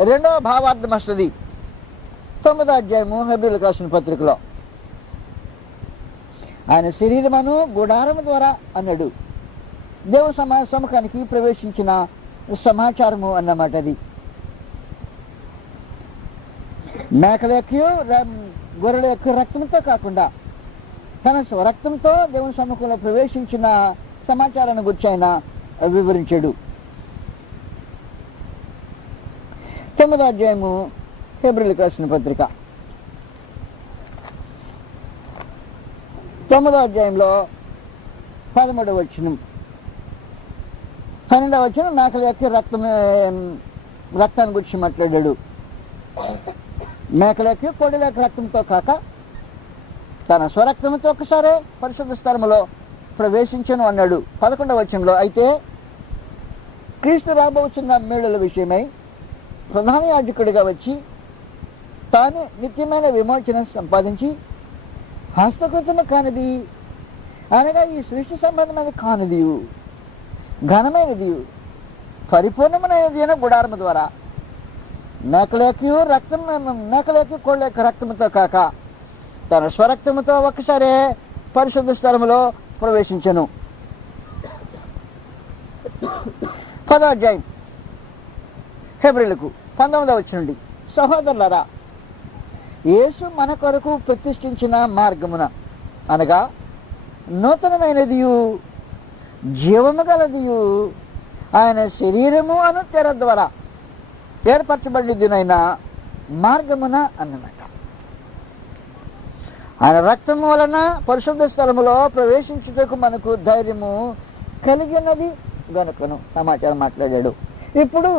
2వ భావార్థం వస్తుంది 9వ అధ్యాయము హెబ్రీయులకు రాసిన పత్రికలో. ఆయన శరీరమును గుడారము ద్వారా అన్నాడు. దేవుని సముఖానికి ప్రవేశించిన సమాచారము అన్నమాట. అది మేకల యొక్క గొర్రెల యొక్క రక్తంతో కాకుండా తన రక్తంతో దేవుని సముఖంలో ప్రవేశించిన సమాచారాన్ని గురించి ఆయన వివరించాడు. 9వ అధ్యాయము హెబ్రీయులకు రాసిన పత్రిక 9వ అధ్యాయంలో 13వ వచనం 12వ వచనం మేకల యొక్క రక్తాన్ని గురించి మాట్లాడాడు. మేకల యొక్క కోడెల యొక్క రక్తంతో కాక తన స్వరక్తంతో ఒకసారి పరిశుద్ధ స్థలములో ప్రవేశించను అన్నాడు. 11వ వచనంలో, అయితే క్రీస్తు రాబోతున్న మేలుల విషయమై ప్రధాన యాజకుడిగా వచ్చి తాను నిత్యమైన విమోచన సంపాదించి హస్తకృతము కానిది అనగా ఈ సృష్టి సంబంధమైన కానిది ఘనమైనది పరిపూర్ణమైనది అయిన గుడారము ద్వారా మేకలేకి కోళ్ళ యొక్క రక్తముతో కాక తన స్వరక్తముతో ఒక్కసారే పరిశుద్ధ స్థలములో ప్రవేశించను. 10వ అధ్యాయం హెబ్రీయులకు 19వ వచనం నుండి, సహోదరులారా, యేసు మన కొరకు ప్రతిష్ఠించిన మార్గమున అనగా నూతనమైనదియు జీవము గలదియు ఆయన శరీరము అను తెర ద్వారా ఏర్పరచబడినదినైన మార్గమున అన్నమాట. ఆయన రక్తము వలన పరిశుద్ధ స్థలములో ప్రవేశించుటకు మనకు ధైర్యము కలిగినది గనుకను సమాచారం మాట్లాడాడు. ఇప్పుడు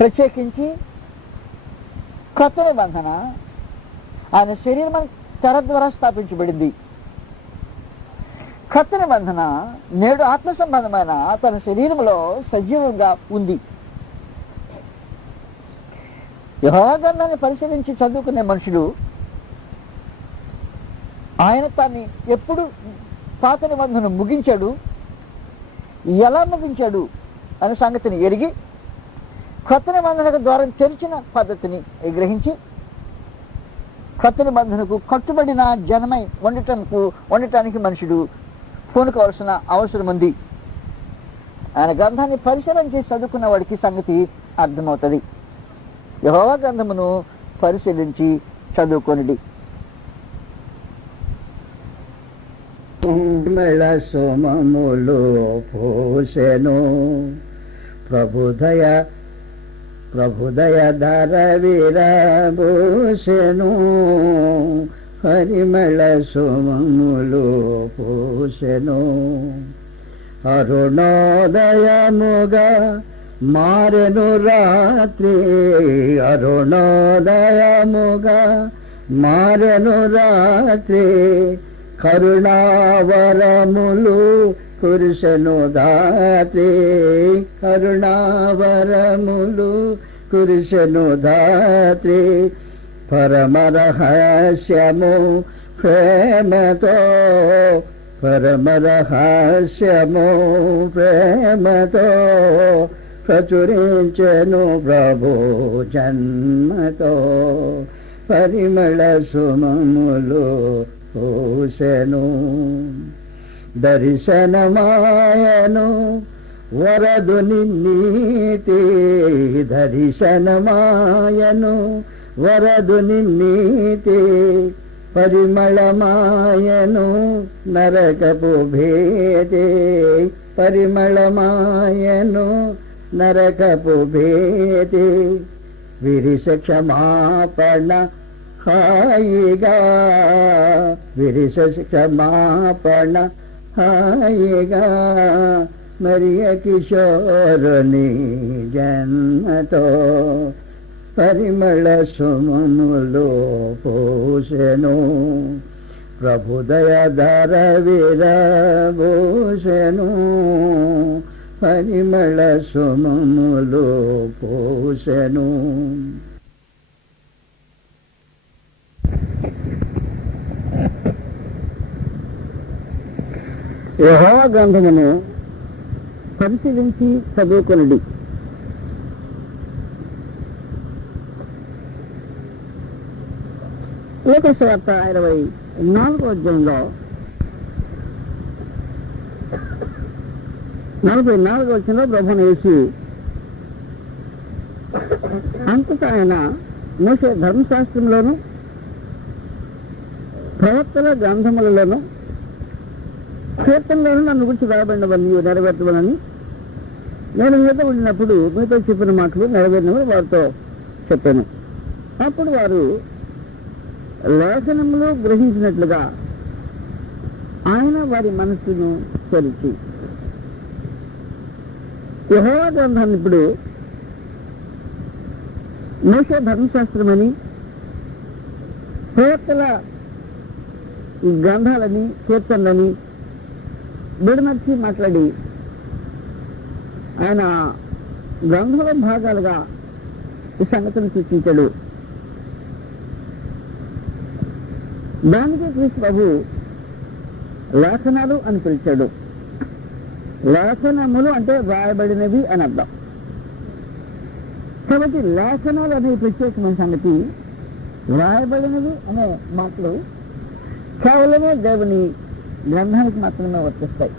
ప్రత్యేకించి కొత్త నిబంధన ఆయన శరీరం తెర ద్వారా స్థాపించబడింది. కొత్త నిబంధన నేడు ఆత్మ సంబంధమైన తన శరీరంలో సజీవంగా ఉంది. యెహోవా గ్రంథాన్ని పరిశీలించి చదువుకునే మనుషులు ఆయన తాన్ని ఎప్పుడు పాత నిబంధన ముగించాడు, ఎలా ముగించాడు అనే సంగతిని ఎరిగి కొత్త నిబంధనకు ద్వారం తెరిచిన పద్ధతిని గ్రహించి కొత్త నిబంధనకు కట్టుబడిన జనమై ఉండటానికి మనుషుడు పూనుకోవాల్సిన అవసరం ఉంది. ఆయన గ్రంథాన్ని పరిశీలన చేసి చదువుకున్న వాడికి సంగతి అర్థమవుతుంది. యెహోవా గ్రంథమును పరిశీలించి చదువుకొనుడి. మెళ సోమములు పోసెను ప్రభుదయ ధర విరబోసెను హరిమళ సోమములు పోసెను అరుణోదయముగా మారెను రాత్రి అరుణోదయముగా మారెను రాత్రి కరుణావరములు కురిసెను ధాత్రి కరుణావరములు కురిసెను ధాత్రి పరమరహస్యము ప్రేమతో, పరమరహస్యము ప్రేమతో ప్రచురించెను ప్రభు జన్మతో. పరిమళ సుమములు పూసెను, దర్శనమాయను వరదుని నీతి, దర్శనమాయను వరదుని నీతి. పరిమళమాయను నరకపు భేది, పరిమళమాయను నరకపు భేది. విరిస క్షమాపణ హాయిగా, విరిస క్షమాపణ హాయిగా. మరియ కిశోరుని జన్మతో పరిమళ సుమములు పూసెను. ప్రభుదయధర విరబూసెను, పరిమళ సుమములు పూసెను. యెహోవా గ్రంథమును పరిశీలించి చదువుకొనుడి. లూకా సువార్త 24వ అధ్యాయంలో 44వ వచనంలో ప్రభువును యేసు అంతటా ఆయన మోషే ధర్మశాస్త్రంలోను ప్రవక్తల గ్రంథములలోను కీర్తనలోను నన్ను గురించి రాయబడినవన్నీ నెరవేర్చవలని నేను మీతో ఉండినప్పుడు మీతో చెప్పిన మాటలు నెరవేరినవి వారితో చెప్పాను. అప్పుడు వారు లేఖనములు గ్రహించినట్లుగా ఆయన వారి మనస్సును తెరిచి, యెహోవా గ్రంథాన్ని ఇప్పుడు మోషే ధర్మశాస్త్రమని ప్రవక్తల గ్రంథాలని కీర్తనలని విడమర్చి మాట్లాడి ఆయన గ్రంథాల భాగాలుగా ఈ సంగతిని సూచించాడు. దానికి క్రీస్తు ప్రభు లేఖనాలు అని పిలిచాడు. లేఖనములు అంటే వ్రాయబడినవి అని అర్థం. కాబట్టి లేఖనాలు అనే ప్రత్యేకమైన సంగతి, వ్రాయబడినవి అనే మాటలు కేవలమే దేవుని గ్రంథానికి మాత్రమే వర్తిస్తాయి.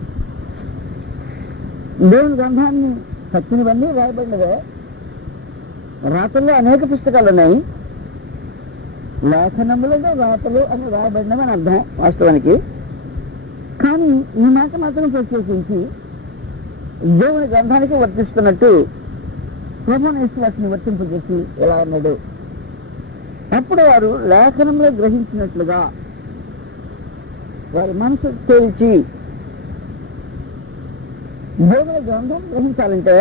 దేవుని గ్రంథాన్ని సత్యనివన్నీ రాయబడినవే. రాతల్లో అనేక పుస్తకాలు ఉన్నాయి. లేఖనములలో రాతలు అని రాయబడినవి అని అర్థం వాస్తవానికి. కానీ ఈ మాట మాత్రం ప్రత్యేకించి దేవుని గ్రంథానికి వర్తిస్తున్నట్టు ప్రభువును యేసు వాటిని వర్తింపజేసి ఎలా అన్నాడు. అప్పుడు వారు లేఖనంలో గ్రహించినట్లుగా వారి మనసు తేల్చి, దేవుని గ్రంథం గ్రహించాలంటే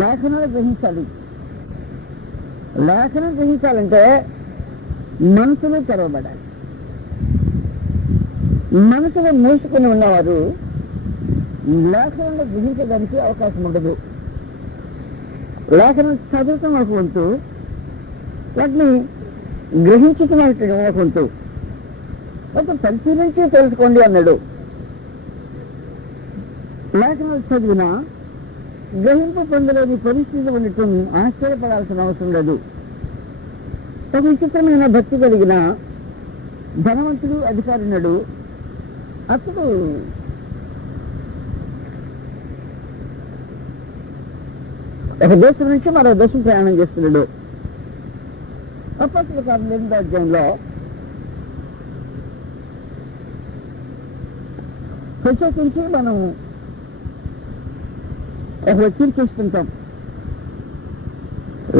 లేఖనాలు గ్రహించాలి. లేఖనం గ్రహించాలంటే మనసులో తెరవబడాలి. మనసులో మూసుకుని ఉన్నవారు లేఖనంలో గ్రహించడానికి అవకాశం ఉండదు. లేఖనం చదవటం ఒక వంతు, వాటిని గ్రహించటం ఒక వంతు. ఒక పరిశీలించి తెలుసుకోండి అన్నాడు. లేఖనాలు చదివినా గ్రహింపు పొందలేని పరిస్థితి ఉండటం ఆశ్చర్యపడాల్సిన అవసరం లేదు. ఒక విచిత్రమైన భక్తి కలిగిన ధనవంతుడు అధికారి ఉన్నాడు. అతడు ఒక దేశం నుంచి మరో దేశం ప్రయాణం చేస్తున్నాడు. అప్పట్లో 8వ అధ్యాయంలో ప్రత్యేకించి మనం ఒక వ్యక్తిని చూస్తుంటాం.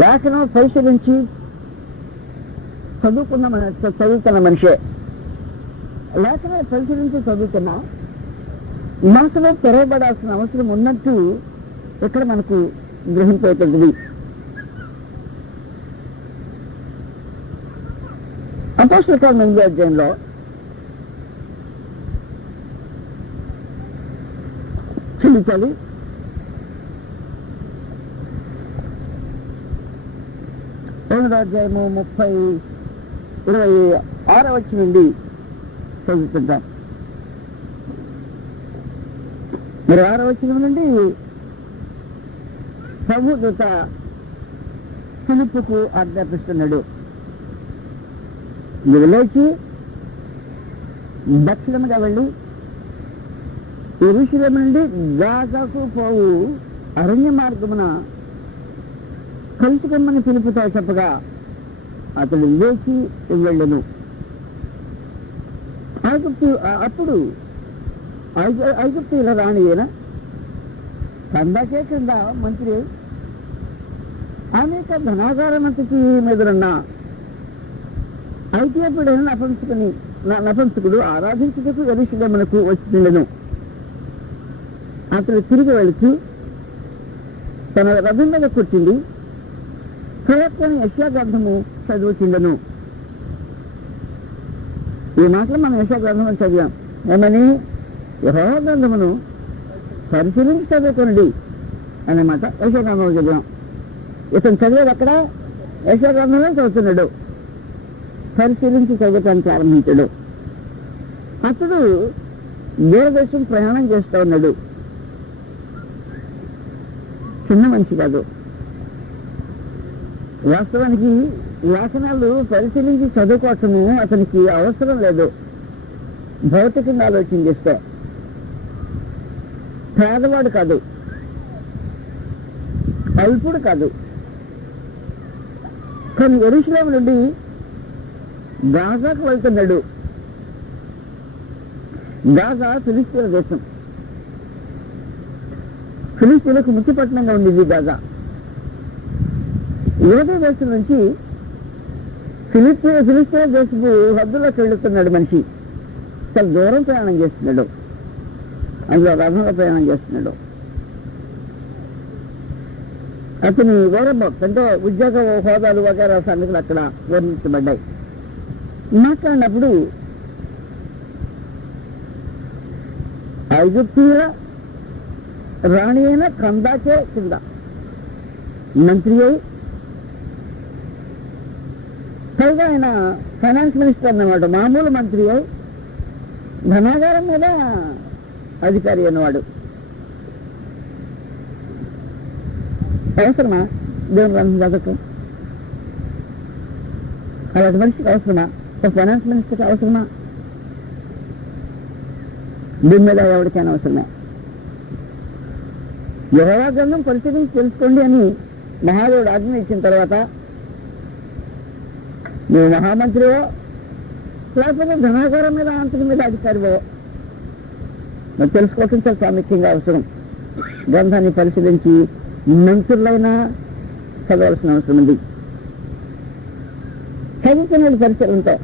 లేఖనం పరిశీలించి చదువుతున్న మనిషే. లేఖనం పరిశీలించి చదువుతున్నా మనసులో తెరవబడాల్సిన అవసరం ఉన్నట్టు ఇక్కడ మనకు గ్రహింపవుతుంది. అపోస్తలుల కార్యం 8వ అధ్యాయంలో క్షమించాలి, 8వ అధ్యాయము 26 వచ్చి నుండి చదువుతుంటాం. 26 వచ్చిన నుండి ప్రభుదూత ఫిలిప్పుకు ఆజ్ఞాపిస్తున్నాడు, నువ్వు లేచి దక్షిణముగా వెళ్ళి యెరూషలేము నుండి గాజాకు పోవు అరణ్య మార్గమున కలుసుకమ్మని పిలుపుతో చెప్పగా అతడు లేచి వెళ్ళను. అప్పుడు ఐగుప్తీయుల రాణి అయిన కందాకే కింద మంత్రి అనేక ధనాగారమంతకి మీదనున్న ఐతియోపియుడైన నపుంసకుడు ఆరాధించుటకు యెరూషలేమునకు వచ్చిండెను. అతడు తిరిగి వెళుతూ తన రథం మీద కూర్చుండి ప్రవక్తని యెషయా గ్రంథము చదువుతుండెను. ఈ మాటలు మనం యెషయా గ్రంథం చదివాం. ఏమని? యెహోవా గ్రంథమును పరిశీలించి చదువుకోండి అనే మాట యెషయా గ్రంథంలో చదివాం. ఇతను చదివేది అక్కడ యెషయా గ్రంథంలో చదువుతున్నాడు. పరిశీలించి చదవటానికి ప్రారంభించాడు. అతడు దూరదేశం ప్రయాణం చేస్తూ ఉన్నాడు. చిన్న మనిషి కాదు. వాస్తవానికి లేఖనాలు పరిశీలించి చదువుకోవటము అతనికి అవసరం లేదు. భౌతికంగా ఆలోచన చేస్తే పేదవాడు కాదు, అల్పుడు కాదు. కానీ యెరూషలేము నుండి గాజాకు వెళ్తున్నాడు. గాజా ఫిలిస్తీన్ల దేశం. ఫిలిస్తీన్లకు ముఖ్య పట్టణంగా ఉండేది గాజా. యూదా దేశం నుంచి ఫిలిస్తీన్ల దేశపు హద్దులోకి వెళుతున్నాడు మనిషి. చాలా దూరం ప్రయాణం చేస్తున్నాడు. అందులో రథంలో ప్రయాణం చేస్తున్నాడు. అతని గౌరవభక్తి అంటే ఉద్యోగ హోదాలు వగేరా సంగతులు అక్కడ వర్ణించబడ్డాయి. మాట్లాడినప్పుడు ఐగుప్తీయుల రాణి అయిన కందాకే కింద మంత్రి అయి, పైగా ఆయన ఫైనాన్స్ మినిస్టర్ అన్నమాట. మామూలు మంత్రి అయి ధనాగారం మీద అధికారి అన్నవాడు. అవసరమా దేవుని గ్రంథం చదవటం? అలాంటి మనిషికి అవసరమా? ఒక ఫైనాన్స్ మినిస్టర్కి అవసరమా? దీని మీద ఎవరికైనా అవసరమే. యెహోవా గ్రంథం పరిశీలించి తెలుసుకోండి అని మహాదేవుడు ఆజ్ఞ ఇచ్చిన తర్వాత నువ్వు మహామంత్రివో లేకపోతే ధనాగారం మీద అంతటి మీద అధికారివో నువ్వు తెలుసుకోవటం చాలా ప్రాముఖ్యంగా అవసరం. గ్రంథాన్ని పరిశీలించి మంత్రులైనా చదవాల్సిన అవసరం ఉంది. చదువుతున్నాడు పరిశీలనతో.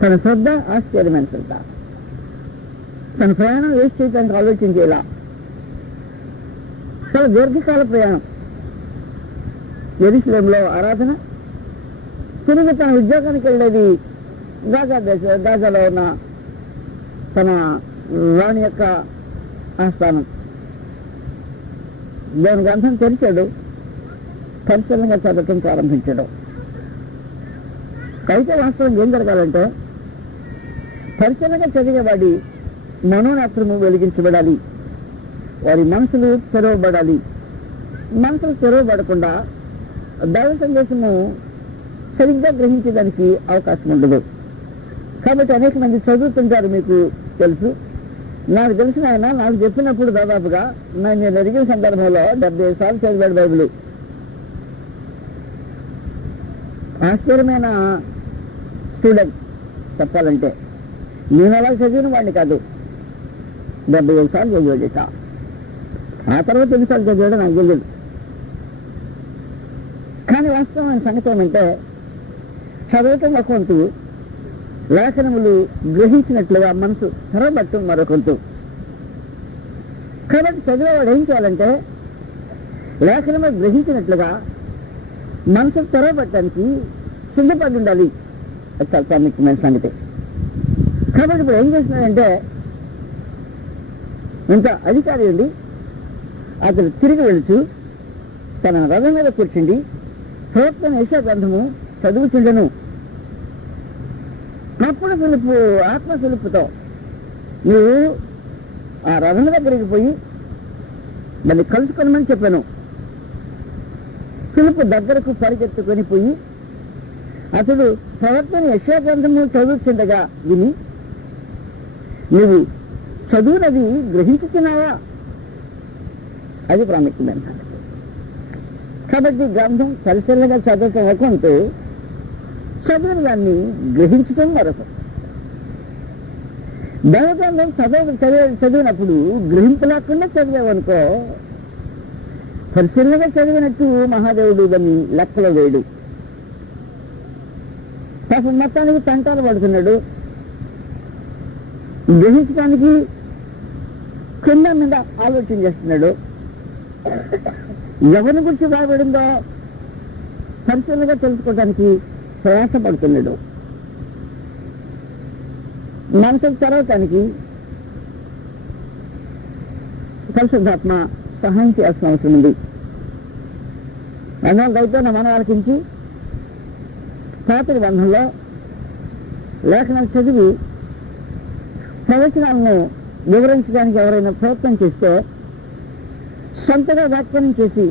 తన శ్రద్ధ ఆశ్చర్యమైన శ్రద్ధ. తన ప్రయాణం వేస్ట్ చేయడానికి ఆలోచన చేయాల. చాలా దీర్ఘకాల ప్రయాణం. యెరూషలేములో ఆరాధన, తిరిగి తన ఉద్యోగానికి వెళ్ళేది గాజాలో ఉన్న తన రాణి యొక్క ఆస్థానం. దేవుని గ్రంథం తెరిచాడు, పరిశీలనగా చదవటం ప్రారంభించాడు. అయితే వాస్తవం ఏం జరగాలంటే పరిశీలనగా చదివేవాడి మనోనేత్రము వెలిగించబడాలి. వారి మనసులు తెరవబడాలి. మనసులు తెరవబడకుండా దైవ సందేశము సరిగ్గా గ్రహించడానికి అవకాశం ఉండదు. కాబట్టి అనేక మంది చదువుతుంటారు, మీకు తెలుసు. నాకు తెలిసిన ఆయన నాకు చెప్పినప్పుడు దాదాపుగా నేను అడిగిన సందర్భంలో 75 సార్లు చదివాడు బైబిల్. ఆశ్చర్యమైన స్టూడెంట్ చెప్పాలంటే. నేను అలా చదివిన వాడిని కాదు. 75 సార్లు చదివాడట. ఆ తర్వాత ఎన్నిసార్లు చదివాడో నాకు తెలియదు. కానీ వాస్తవమైన సంగతి ఏమంటే చదవటం ఒక వంతు, లేఖనములు గ్రహించినట్లుగా మనసు తెరవబట్టం మరొకంతు. కాబట్టి చదివేవాడు ఏం చేయాలంటే లేఖనము గ్రహించినట్లుగా మనసు తెరవబట్టడానికి సిద్ధపడి ఉండాలి. అది చాలా ప్రాముఖ్యమైన సంగతి. కాబట్టి ఇప్పుడు ఏం చేస్తున్నాడంటే ఇంత అధికారి ఉండి అతను తిరిగి వెళుతూ తన రథం మీద కూర్చుండి ప్రవక్త యెషయా గ్రంథము చదువుతుండెను. అప్పుడు ఫిలిప్పు ఆత్మ ఫిలిప్పుతో, నువ్వు ఆ రథం దగ్గరికి పోయి దాన్ని కలుసుకొనమని చెప్పాను. ఫిలిప్పు దగ్గరకు పరిగెత్తుకొని పోయి అతడు ప్రవక్త యెషయా గ్రంథము చదువుతుండగా విని, నువ్వు చదువునది గ్రహించుతున్నావా? అది ప్రాముఖ్యమైన సంగతి. కాబట్టి గ్రంథం పరిశీలనగా చదవటం ఒకంటూ చదివిన దాన్ని గ్రహించటం మరొక. దైవగ్రంథం చదివినప్పుడు గ్రహింపు లేకుండా చదివావనుకో, పరిశీలనగా చదివినట్టు మహాదేవుడు దాన్ని లెక్కలో వేయడు. పాపం మొత్తానికి తంటాలు పడుతున్నాడు. గ్రహించడానికి కింద మీద ఆలోచన చేస్తున్నాడు. ఎవరిని గురించి రాబడిందో పరిశీలనగా తెలుసుకోవడానికి ప్రయాసపడుతున్నాడు. మనసుకు చదవటానికి పరిశుద్ధాత్మ సహాయం చేయాల్సిన అవసరం ఉంది. అయితే మనం ఆలకించి పాత నిబంధనలో లేఖనాలు చదివి ప్రవచనాలను వివరించడానికి ఎవరైనా ప్రయత్నం చేస్తే సొంతగా వ్యాఖ్యానం చేసి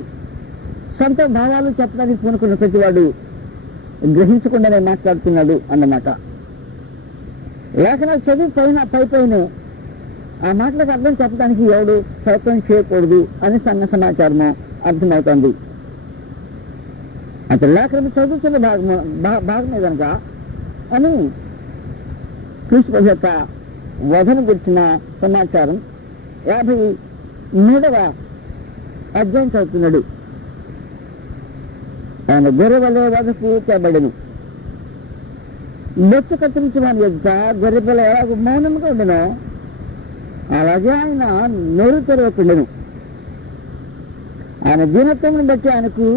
సొంత భావాలు చెప్పడానికి పూనుకున్న ప్రతివాడు గ్రహించకుండానే మాట్లాడుతున్నాడు అన్నమాట. లేఖనాలు చదివి పైన ఆ మాటలకు అర్థం చెప్పడానికి ఎవడు ప్రయత్నం చేయకూడదు అని సంఘ సమాచారము అర్థమవుతుంది. అతను లేఖనం చదువుతున్న భాగమే కనుక అని క్రీస్తు యొక్క వధను గురించిన సమాచారం 53వ అధ్యాయం చదువుతున్నాడు. ఆయన గొర్రె వలె వధకు చేయబడెను. బొచ్చు కత్తిరించి వాని యొక్క గొర్రె పిల్ల ఎలాగ మౌనంగా ఉండెనో అలాగే ఆయన నోరు తెరవకుండెను. ఆయన దీనత్వం బట్టి ఆయనకు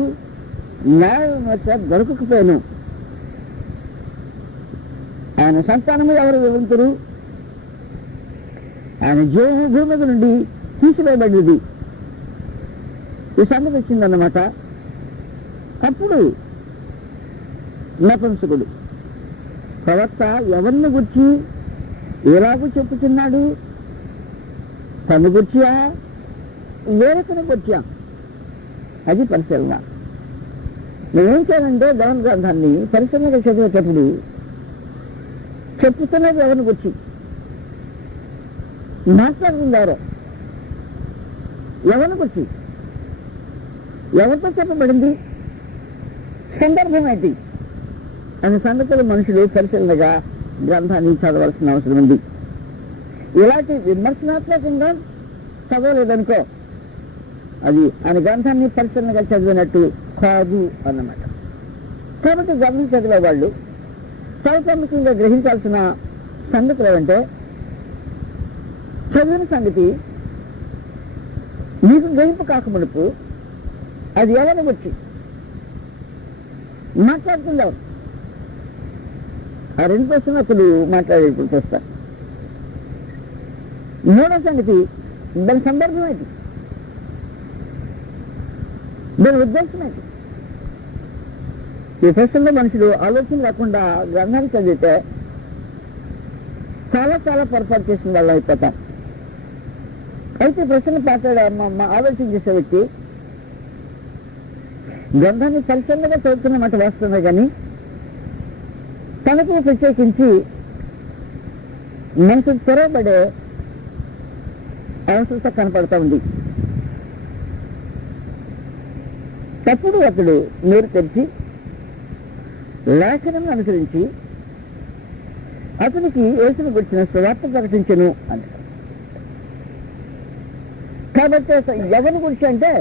న్యాయం దొరకకపోయాను. ఆయన సంతానము ఎవరు వివరించరు. ఆయన జీవము భూమి మీద నుండి తీసివేయబడింది. ఈ సంగతి వచ్చిందన్నమాట. అప్పుడు నపుంసకుడు ప్రవక్త ఎవరిని గుర్చి ఎలాగూ చెప్పుతున్నాడు? తను గుర్చియా వేరొకని గుర్చా? అది పరిశీలన. నేనేం చేయాలంటే దేవుని గ్రంథాన్ని పరిశీలనగా చదివేటప్పుడు చెప్పుతున్నది ఎవరిని గుర్చి, మాట్లాడుతుందారో ఎవరిని గుర్చి, ఎవరితో చెప్పబడింది, సందర్భం ఏంటి అనే సంగతులు మనుషులు పరిశీలనగా గ్రంథాన్ని చదవాల్సిన అవసరం ఉంది. ఇలాంటి విమర్శనాత్మకంగా చదవలేదనుకో అది ఆయన గ్రంథాన్ని పరిశీలనగా చదివినట్టు కాదు అన్నమాట. కాబట్టి గ్రంథం చదివే వాళ్ళు చాలా ప్రాముఖ్యంగా గ్రహించాల్సిన సంగతులు ఏమంటే, చదివిన సంగతి మీకు గ్రహింపు కాకమునుపు అది ఎవరిని వచ్చి మాట్లాడుతుండవు. ఆ 2 ప్రశ్నలు మాట్లాడేప్పుడు చూస్తారు. మూడో సంగతి దాని సందర్భం ఏంటి, దాని ఉద్దేశం ఏంటి. ఈ ప్రశ్నలో మనుషులు ఆలోచన లేకుండా గ్రంథాన్ని చదివితే చాలా చాలా పొరపాటు చేసిన వాళ్ళు అయిపోతాం. అయితే ప్రశ్నలు ఆలోచన చేసే వ్యక్తి గ్రంథాన్ని పరిశీలనగా చదువుతున్నమాట వాస్తవమే, కానీ తనకు ప్రత్యేకించి మనసు తెరవబడే అవసరత కనపడతా ఉంది. తప్పుడు అతడు నోరు తెరిచి లేఖనం అనుసరించి అతనికి యేసును గురించిన సువార్త ప్రకటించెను అని. కాబట్టి ఎవరి గురించి అంటే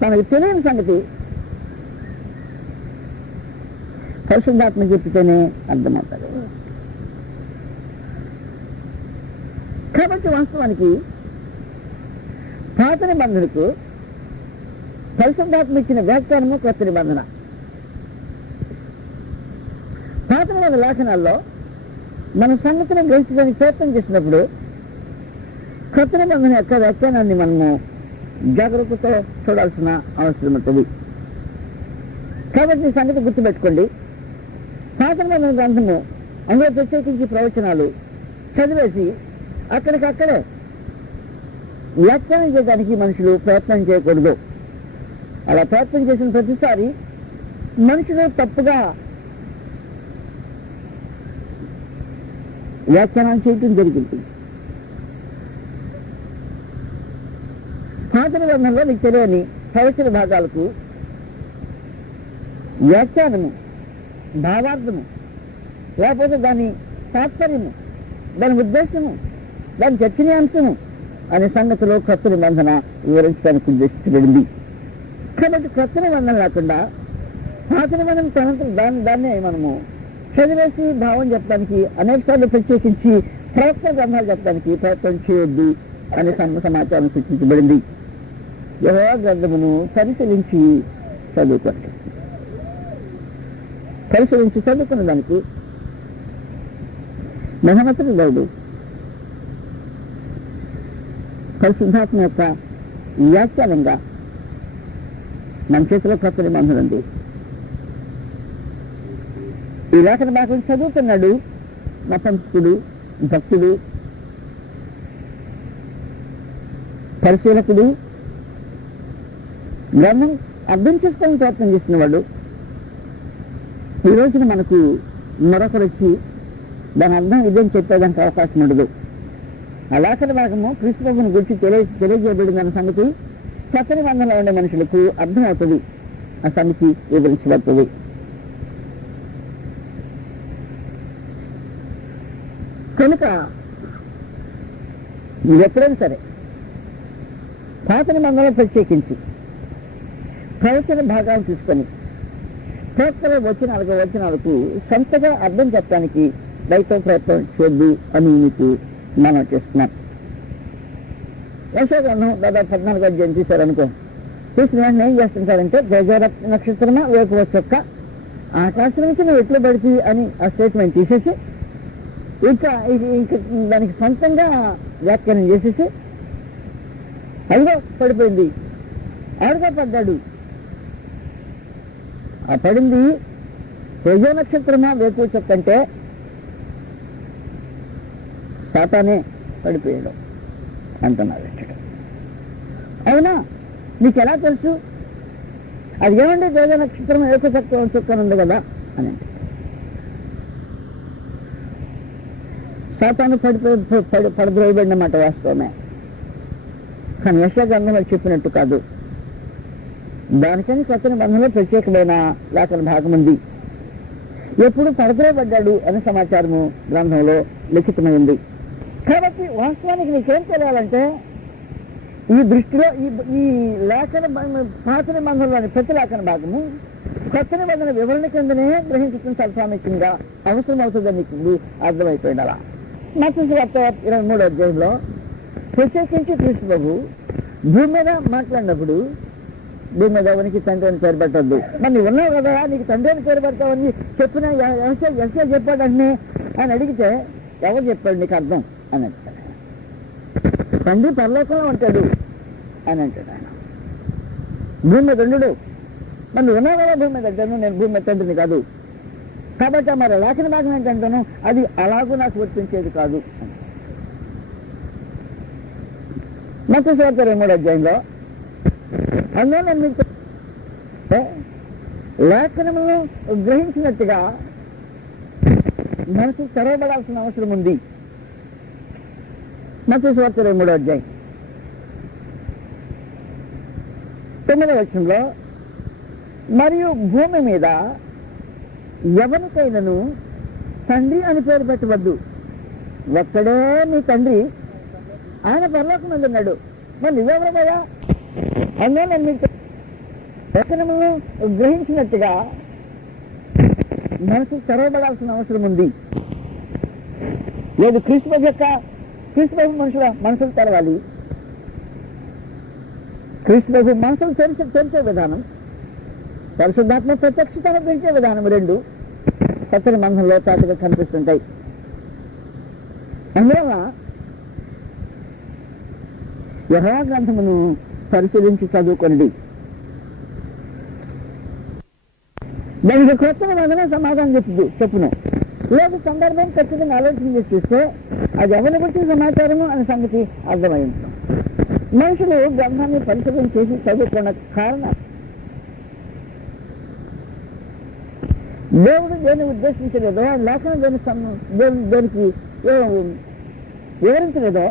తనకు తెలియని సంగతి పరిశుద్ధాత్మ చెప్పితేనే అర్థమవుతాడు. కాబట్టి వాస్తవానికి పాత నిబంధనకు పరిశుద్ధాత్మ ఇచ్చిన వ్యాఖ్యానము కొత్త నిబంధన. పాత నిబంధన లేఖనాల్లో మన సంగతిని గ్రహించడానికి ప్రయత్నం చేసినప్పుడు కొత్త నిబంధన యొక్క వ్యాఖ్యానాన్ని మనము జాగ్రత్తతో చూడాల్సిన అవసరం ఉంటుంది. కాబట్టి ఈ సంగతి గుర్తుపెట్టుకోండి. పాత నిబంధన గ్రంథము అందులో ప్రత్యేకించి ప్రవచనాలు చదివేసి అక్కడికక్కడే వ్యాఖ్యానం చేయడానికి మనుషులు ప్రయత్నం చేయకూడదు. అలా ప్రయత్నం చేసిన ప్రతిసారి మనుషులు తప్పుగా వ్యాఖ్యానం చేయటం జరిగింది. పాత నిబంధనలో మీకు తెలియని ప్రవచన భాగాలకు వ్యాఖ్యానము, భావార్థము, లేకపోతే దాని తాత్పర్యము, దాని ఉద్దేశము, దాని చర్చనీయాంశము అనే సంగతిలో కొత్త నిబంధన వివరించడానికి ఉద్దేశించబడింది. కాబట్టి కొత్త నిబంధన లేకుండా పాత నిబంధన తనంతరం దాన్నే మనము చదివేసి భావం చెప్పడానికి, అనేక సార్లు ప్రత్యేకించి ప్రవక్త గ్రంథాలు చెప్పడానికి ప్రయత్నం చేయొద్దు అనే సమాచారం సూచించబడింది. యెహోవా గ్రంథమును పరిశీలించి చదువుకోండి. పరిశీలించి చదువుకున్న దానికి మహోన్నతుడు దేవుడు పరిశుద్ధాత్మ యొక్క వ్యాఖ్యానంగా మన చేతిలో కొత్త నిబంధన ఉంది. ఈ లేఖన భాగం చదువుతున్నాడు నపంసకుడు, భక్తుడు, పరిశీలకుడు, గ్రంథం అర్థం చేసుకోవడం ప్రయత్నం చేసినవాడు. ఈ రోజున మనకు మరొకరు వచ్చి దాని అర్థం ఇదేం చెప్పేదానికి అవకాశం ఉండదు. ఆ లేఖన భాగము క్రీస్తు ప్రభువుని గురించి తెలియజేయబడిందన్న సంగతి కొత్త నిబంధనలో ఉండే మనుషులకు అర్థమవుతుంది. ఆ సంగతి వివరించబడుతుంది. కనుక మీరు ఎప్పుడైనా సరే పాత నిబంధనలు ప్రత్యేకించి ప్రవచన భాగాలు తీసుకొని ప్రవక్తల వచనాలకు సొంతగా అర్థం చెప్పడానికి ప్రయత్నం చేయొద్దు అని మీకు మనం చేస్తున్నాం. యెషయా దాదాపు 14 అధ్యాయం తీశారనుకో, తీసిన వెంటనే ఏం చేస్తుంటారంటే గజర నక్షత్రమా వేకువ చొక్క ఆకాశం నుంచి నువ్వు ఎట్లు పడితే అని ఆ స్టేట్మెంట్ తీసేసి ఇంకా దానికి సొంతంగా వ్యాఖ్యానం చేసేసి అదిగో పడిపోయింది, ఆడుగా పడ్డాడు, ఆ పడింది తేజో నక్షత్రమా వేకువ చొక్క అంటే సాతానే పడిపోయాడు అంటున్నారు. అవునా, నీకు ఎలా తెలుసు? అది ఏమండి తేజో నక్షత్రం వేకువ చొక్కన ఉంది కదా అని అంటే సాతాను పడిపోయబడిన మాట వాస్తవమే. కానీ యెషయా గ్రంథంలో చెప్పినట్టు కాదు. దానికని కొత్త నిబంధనలో ప్రత్యేకమైన లేఖన భాగం ఉంది. ఎప్పుడు పడద్రోయబడ్డాడు అనే సమాచారము గ్రంథంలో లిఖితమై ఉంది. కాబట్టి వాస్తవానికి నీకేం తెలియాలంటే ఈ దృష్టిలో ఈ లేఖన పాత నిబంధనలోని ప్రతి లేఖన భాగము కొత్త నిబంధన వివరణ కిందనే గ్రహించడం చాలా ప్రాముఖ్యంగా అవసరం అవుతుందని నీకు అర్థమైపోయింది. అలా మత్తయి 23వ అధ్యాయంలో ప్రత్యేకించి క్రీస్తు ప్రభు భూమి మీద మాట్లాడినప్పుడు భూమి మీద ఎవరికి తండ్రి అని పేరు పెట్టద్దు, మరి నువ్వు ఉన్నావు కదా నీకు తండ్రి అని పేరు పెడతావని చెప్పిన యెషయా చెప్పాడంటే అని అడిగితే ఎవరు చెప్పాడు నీకు అర్థం అని అంటాడు. తండ్రి పరలోకంలో ఉంటాడు అని అంటాడు ఆయన. భూమి మీద ఉండు, మరి నువ్వు ఉన్నావు కదా భూమి మీద అంటాను, నేను భూమి మీద తండ్రిని కాదు. కాబట్టి మరి లేఖన భాగం ఏంటంటాను అది అలాగూ నాకు వర్తించేది కాదు. మత్తయి 23వ అధ్యాయంలో అందులో నేను మీకు లేఖనములను గ్రహించినట్టుగా మనసు తెరవబడాల్సిన అవసరం ఉంది. మత్తయి 23వ అధ్యాయం 9వ వచనంలో మరియు భూమి మీద ఎవరికైనాను తండ్రి అని పేరు పెట్టవద్దు, ఒక్కడే మీ తండ్రి, ఆయన పరలోకం మీద ఉన్నాడు. మరి నువ్వెవరమయ్యా? అందులో నేను మీకు లేఖనములను గ్రహించినట్టుగా మనసు తెరవబడాల్సిన అవసరం ఉంది. లేదు క్రీస్తు ప్రభు మనసులు తెరవాలి. క్రీస్తు ప్రభు మనసులు తెరిచే విధానం, పరిశుద్ధాత్మ ప్రత్యక్షతను పెంచే విధానం రెండు కొత్త నిబంధనలో చాటుగా కనిపిస్తుంటాయి. అందువల్ల యెహోవా గ్రంథమును పరిశీలించి చదువుకోండి. దానికి కొత్త ఏదైనా సమాధానం చెప్పును. లేదు సందర్భం ఖచ్చితంగా ఆలోచన చేసి చూస్తే అది ఎవరిని గురించి సమాచారము అనే సంగతి అర్థమైంది. మనుషులు గ్రంథాన్ని పరిశీలన చేసి చదువుకున్న కారణం దేవుడు దేన్ని ఉద్దేశించలేదో, లేఖనం దేనికి వివరించలేదో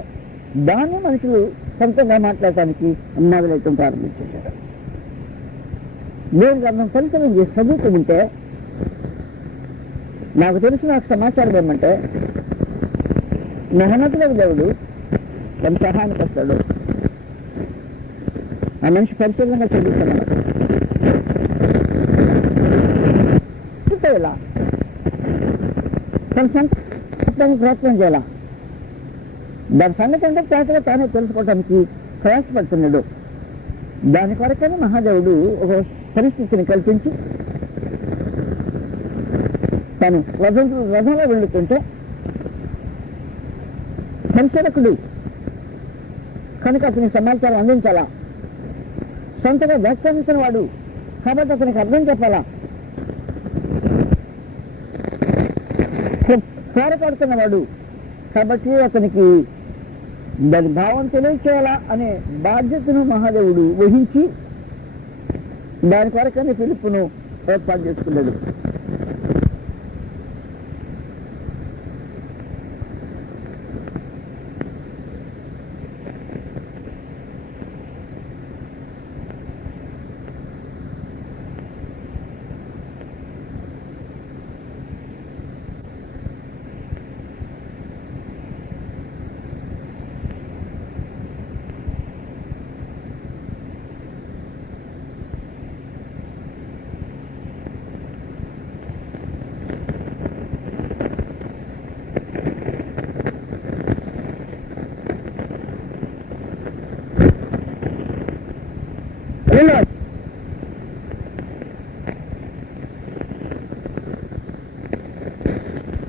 దాన్ని మనుషులు సొంతంగా మాట్లాడటానికి మొదలెట్టడం ప్రారంభించేశారు. దేవుడు గ్రంథం పరిశీలన చేసి చదువుకుంటే నాకు తెలిసిన సమాచారం ఏమంటే మెహనతులకు దేవుడు తన సహాయానికి వస్తాడు. ఆ మనిషి పరిశీలనగా చదువుతున్నాడు. ఇలా తన సంతానికి ప్రయత్నం చేయాల. దాని సంగతి అంటే పేటగా తానే తెలుసుకోవటానికి ప్రయాసపడుతున్నాడు. దాని కొరకని మహాదేవుడు ఒక పరిస్థితిని కల్పించి తను రథంలో వెళ్తుంటే పరిశీలకుడు కనుక అతనికి సమాచారం అందించాలా. సొంతగా వ్యాఖ్యానించిన వాడు కాబట్టి అతనికి అర్థం చెప్పాలా. పోరాడుతున్నవాడు కాబట్టి అతనికి దాని భావం తెలియచేయాలా అనే బాధ్యతను మహాదేవుడు వహించి దాని కొరకని ఫిలిప్పును ఏర్పాటు చేసుకున్నాడు.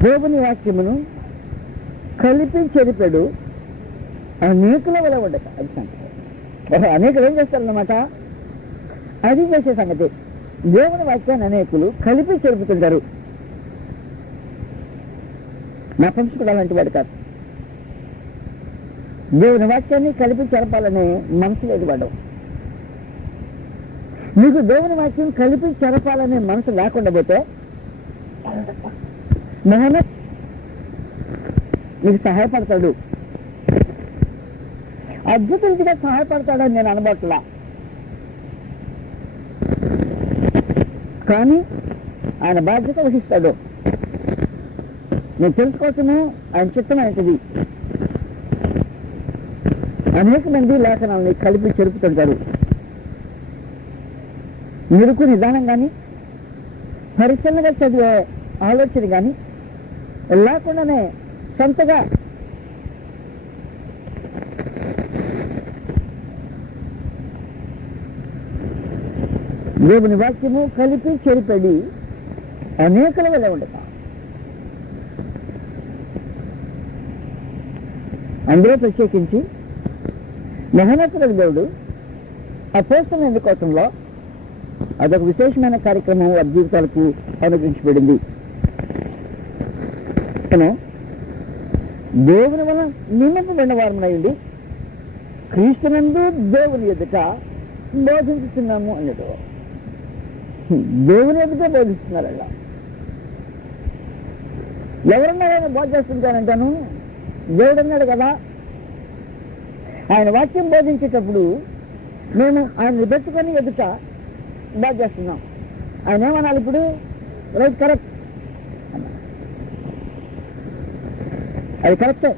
దేవుని వాక్యమును కలిపి చెరిపాడు అనేకుల వల్ల ఉండక. అది సంగతి. అనేకులు ఏం చేస్తారన్నమాట, అది చేసే సంగతి. దేవుని వాక్యాన్ని అనేకులు కలిపి చెరుపుతుంటారు. నా పంచుకుడు అలాంటి వాడు కాదు. దేవుని వాక్యాన్ని కలిపి చెరపాలనే మనసు లేదు వాడు. నీకు దేవుని వాక్యం కలిపి చెరపాలనే మనసు లేకుండా పోతే మెహనత్ నీకు సహాయపడతాడు, అద్భుతంగా సహాయపడతాడని నేను అనబట్లా. కానీ ఆయన బాధ్యత వహిస్తాడు. నేను తెలుసుకోవచ్చును ఆయన చిత్తమైనది. అనేక మంది లేఖనాలని కలిపి చెరుపుతుంటారు. నిరుకు నిదానం కానీ పరిశీలనగా చదివే ఆలోచన కానీ లేకుండానే సొంతగా దేవుని వాక్యము కలిపి చెరిపడి అనేకల వల్ల ఉండక. అందులో ప్రత్యేకించి మెహనతులకు దేవుడు అపోస్తలులను ఎన్నుకోవటంలో అదొక విశేషమైన కార్యక్రమం వారి జీవితాలకు అనుగ్రహించబడింది. దేవుని వల్ల నియమింపబడిన వారమయ్యండి క్రీస్తునందు దేవుని ఎదుట బోధించుతున్నాము అన్నట్టు. దేవుని ఎదుట బోధిస్తున్నారు. అలా ఎవరన్నా బోధ చేస్తుంటానంటాను. దేవుడు అన్నాడు కదా, ఆయన వాక్యం బోధించేటప్పుడు మేము ఆయన పెట్టుకొని ఎదుట బాధ చేస్తున్నాం. ఆయన ఏమనాలి ఇప్పుడు? రైట్, కరెక్ట్, అది కరెక్టే.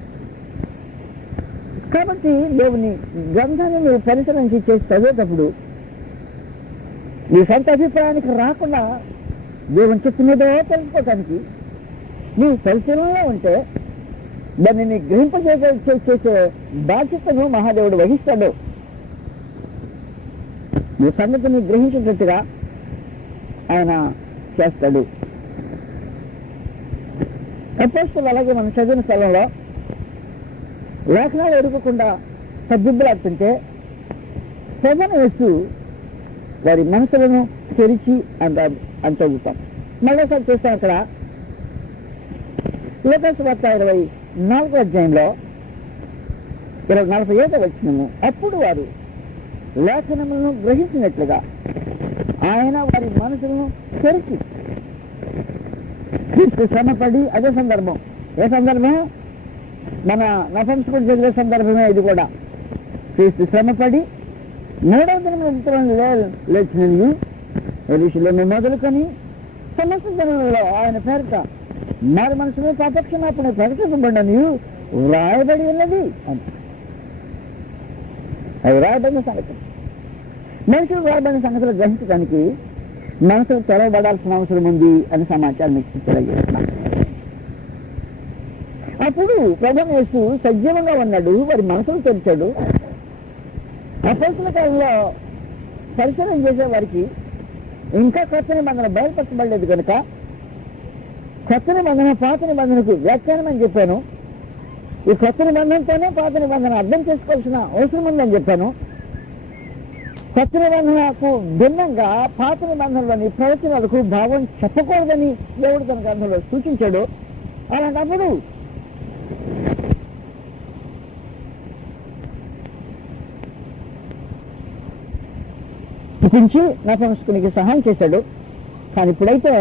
కాబట్టి దేవుని గ్రంథాన్ని నువ్వు పరిశీలించి చేసి చదివేటప్పుడు నీ సొంత అభిప్రాయానికి రాకుండా దేవుని చిత్తం మీద తెలుసుకోవటానికి నీ పరిశీలనలో ఉంటే దాన్ని నీ గ్రహింపజేసే బాధ్యతను మహాదేవుడు వహిస్తాడు. నీ సంగతిని గ్రహించేటట్టుగా ఆయన చేస్తాడు. అపోస్తలులు అలాగే మనం చదివిన స్థలంలో లేఖనాలు ఎరుగకుండా సద్దిబ్బులాడుతుంటే ప్రభువైన యేసు వారి మనసులను తెరిచి అంటారు అని చదువుతాం. మళ్ళీసారి చూస్తాం అక్కడ లూకాసు వార్త 24వ అధ్యాయంలో 47వ వచనము. అప్పుడు వారు లేఖనములను గ్రహించినట్లుగా ఆయన వారి మనసులను తెరిచి క్రీస్తు శ్రమపడి, అదే సందర్భం. ఏ సందర్భం? మన నఫంసుకుడు జరిగే సందర్భమే ఇది కూడా. క్రీస్తు శ్రమపడి 3వ దినమున లేచినవి ఎరుషలేము మొదలుకొని సమస్త జనులలో ఆయన పేరిట మారి మనసులో పాపక్షమాపణ ప్రకటించబడినవి వ్రాయబడి ఉన్నది అని. అవి వ్రాయబడిన సంగతి. మనుషులు వ్రాయబడిన సంగతులు గ్రహించడానికి మనసులు తెరవబడాల్సిన అవసరం ఉంది అని సమాచారం మీకు తెలియజేస్తున్నాం. అప్పుడు ప్రభువైన యేసు సజీవంగా ఉన్నాడు, వారి మనసులు తెరిచాడు. అపోస్తల కాలంలో పరిశీలన చేసే వారికి ఇంకా కొత్త నిబంధన బయలుపరచబడలేదు కనుక కొత్త నిబంధన పాత నిబంధనకు వ్యాఖ్యానం అని చెప్పాను. ఈ కొత్త నిబంధనతోనే పాత నిబంధన అర్థం చేసుకోవాల్సిన అవసరం ఉందని చెప్పాను. కొత్త నిబంధనకు భిన్నంగా పాత నిబంధనలోని ప్రవచనాలకు భావం చెప్పకూడదని దేవుడు తన గ్రంథంలో సూచించాడు. అలాంటప్పుడు చూపించి నపుంసకునికి సహాయం చేశాడు. కానీ ఇప్పుడైతే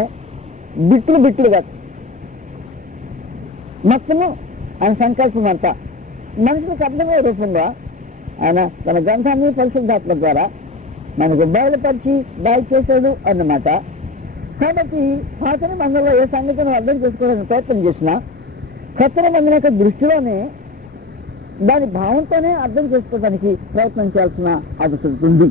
బిట్టులుగా మొత్తము ఆయన సంకల్పం అంతా మనుషులకు అర్థమయ్యే రూపంగా ఆయన తన గ్రంథాన్ని పరిశుద్ధాత్మ ద్వారా మనకు బయలుపరిచి దయచేశాడు అన్నమాట. కాబట్టి పాత నిబంధనలో ఏ సంగతిని అర్థం చేసుకోవడానికి ప్రయత్నం చేసినా కొత్త నిబంధన యొక్క దృష్టిలోనే దాని భావంతోనే అర్థం చేసుకోవడానికి ప్రయత్నం చేయాల్సిన అవసరం ఉంది.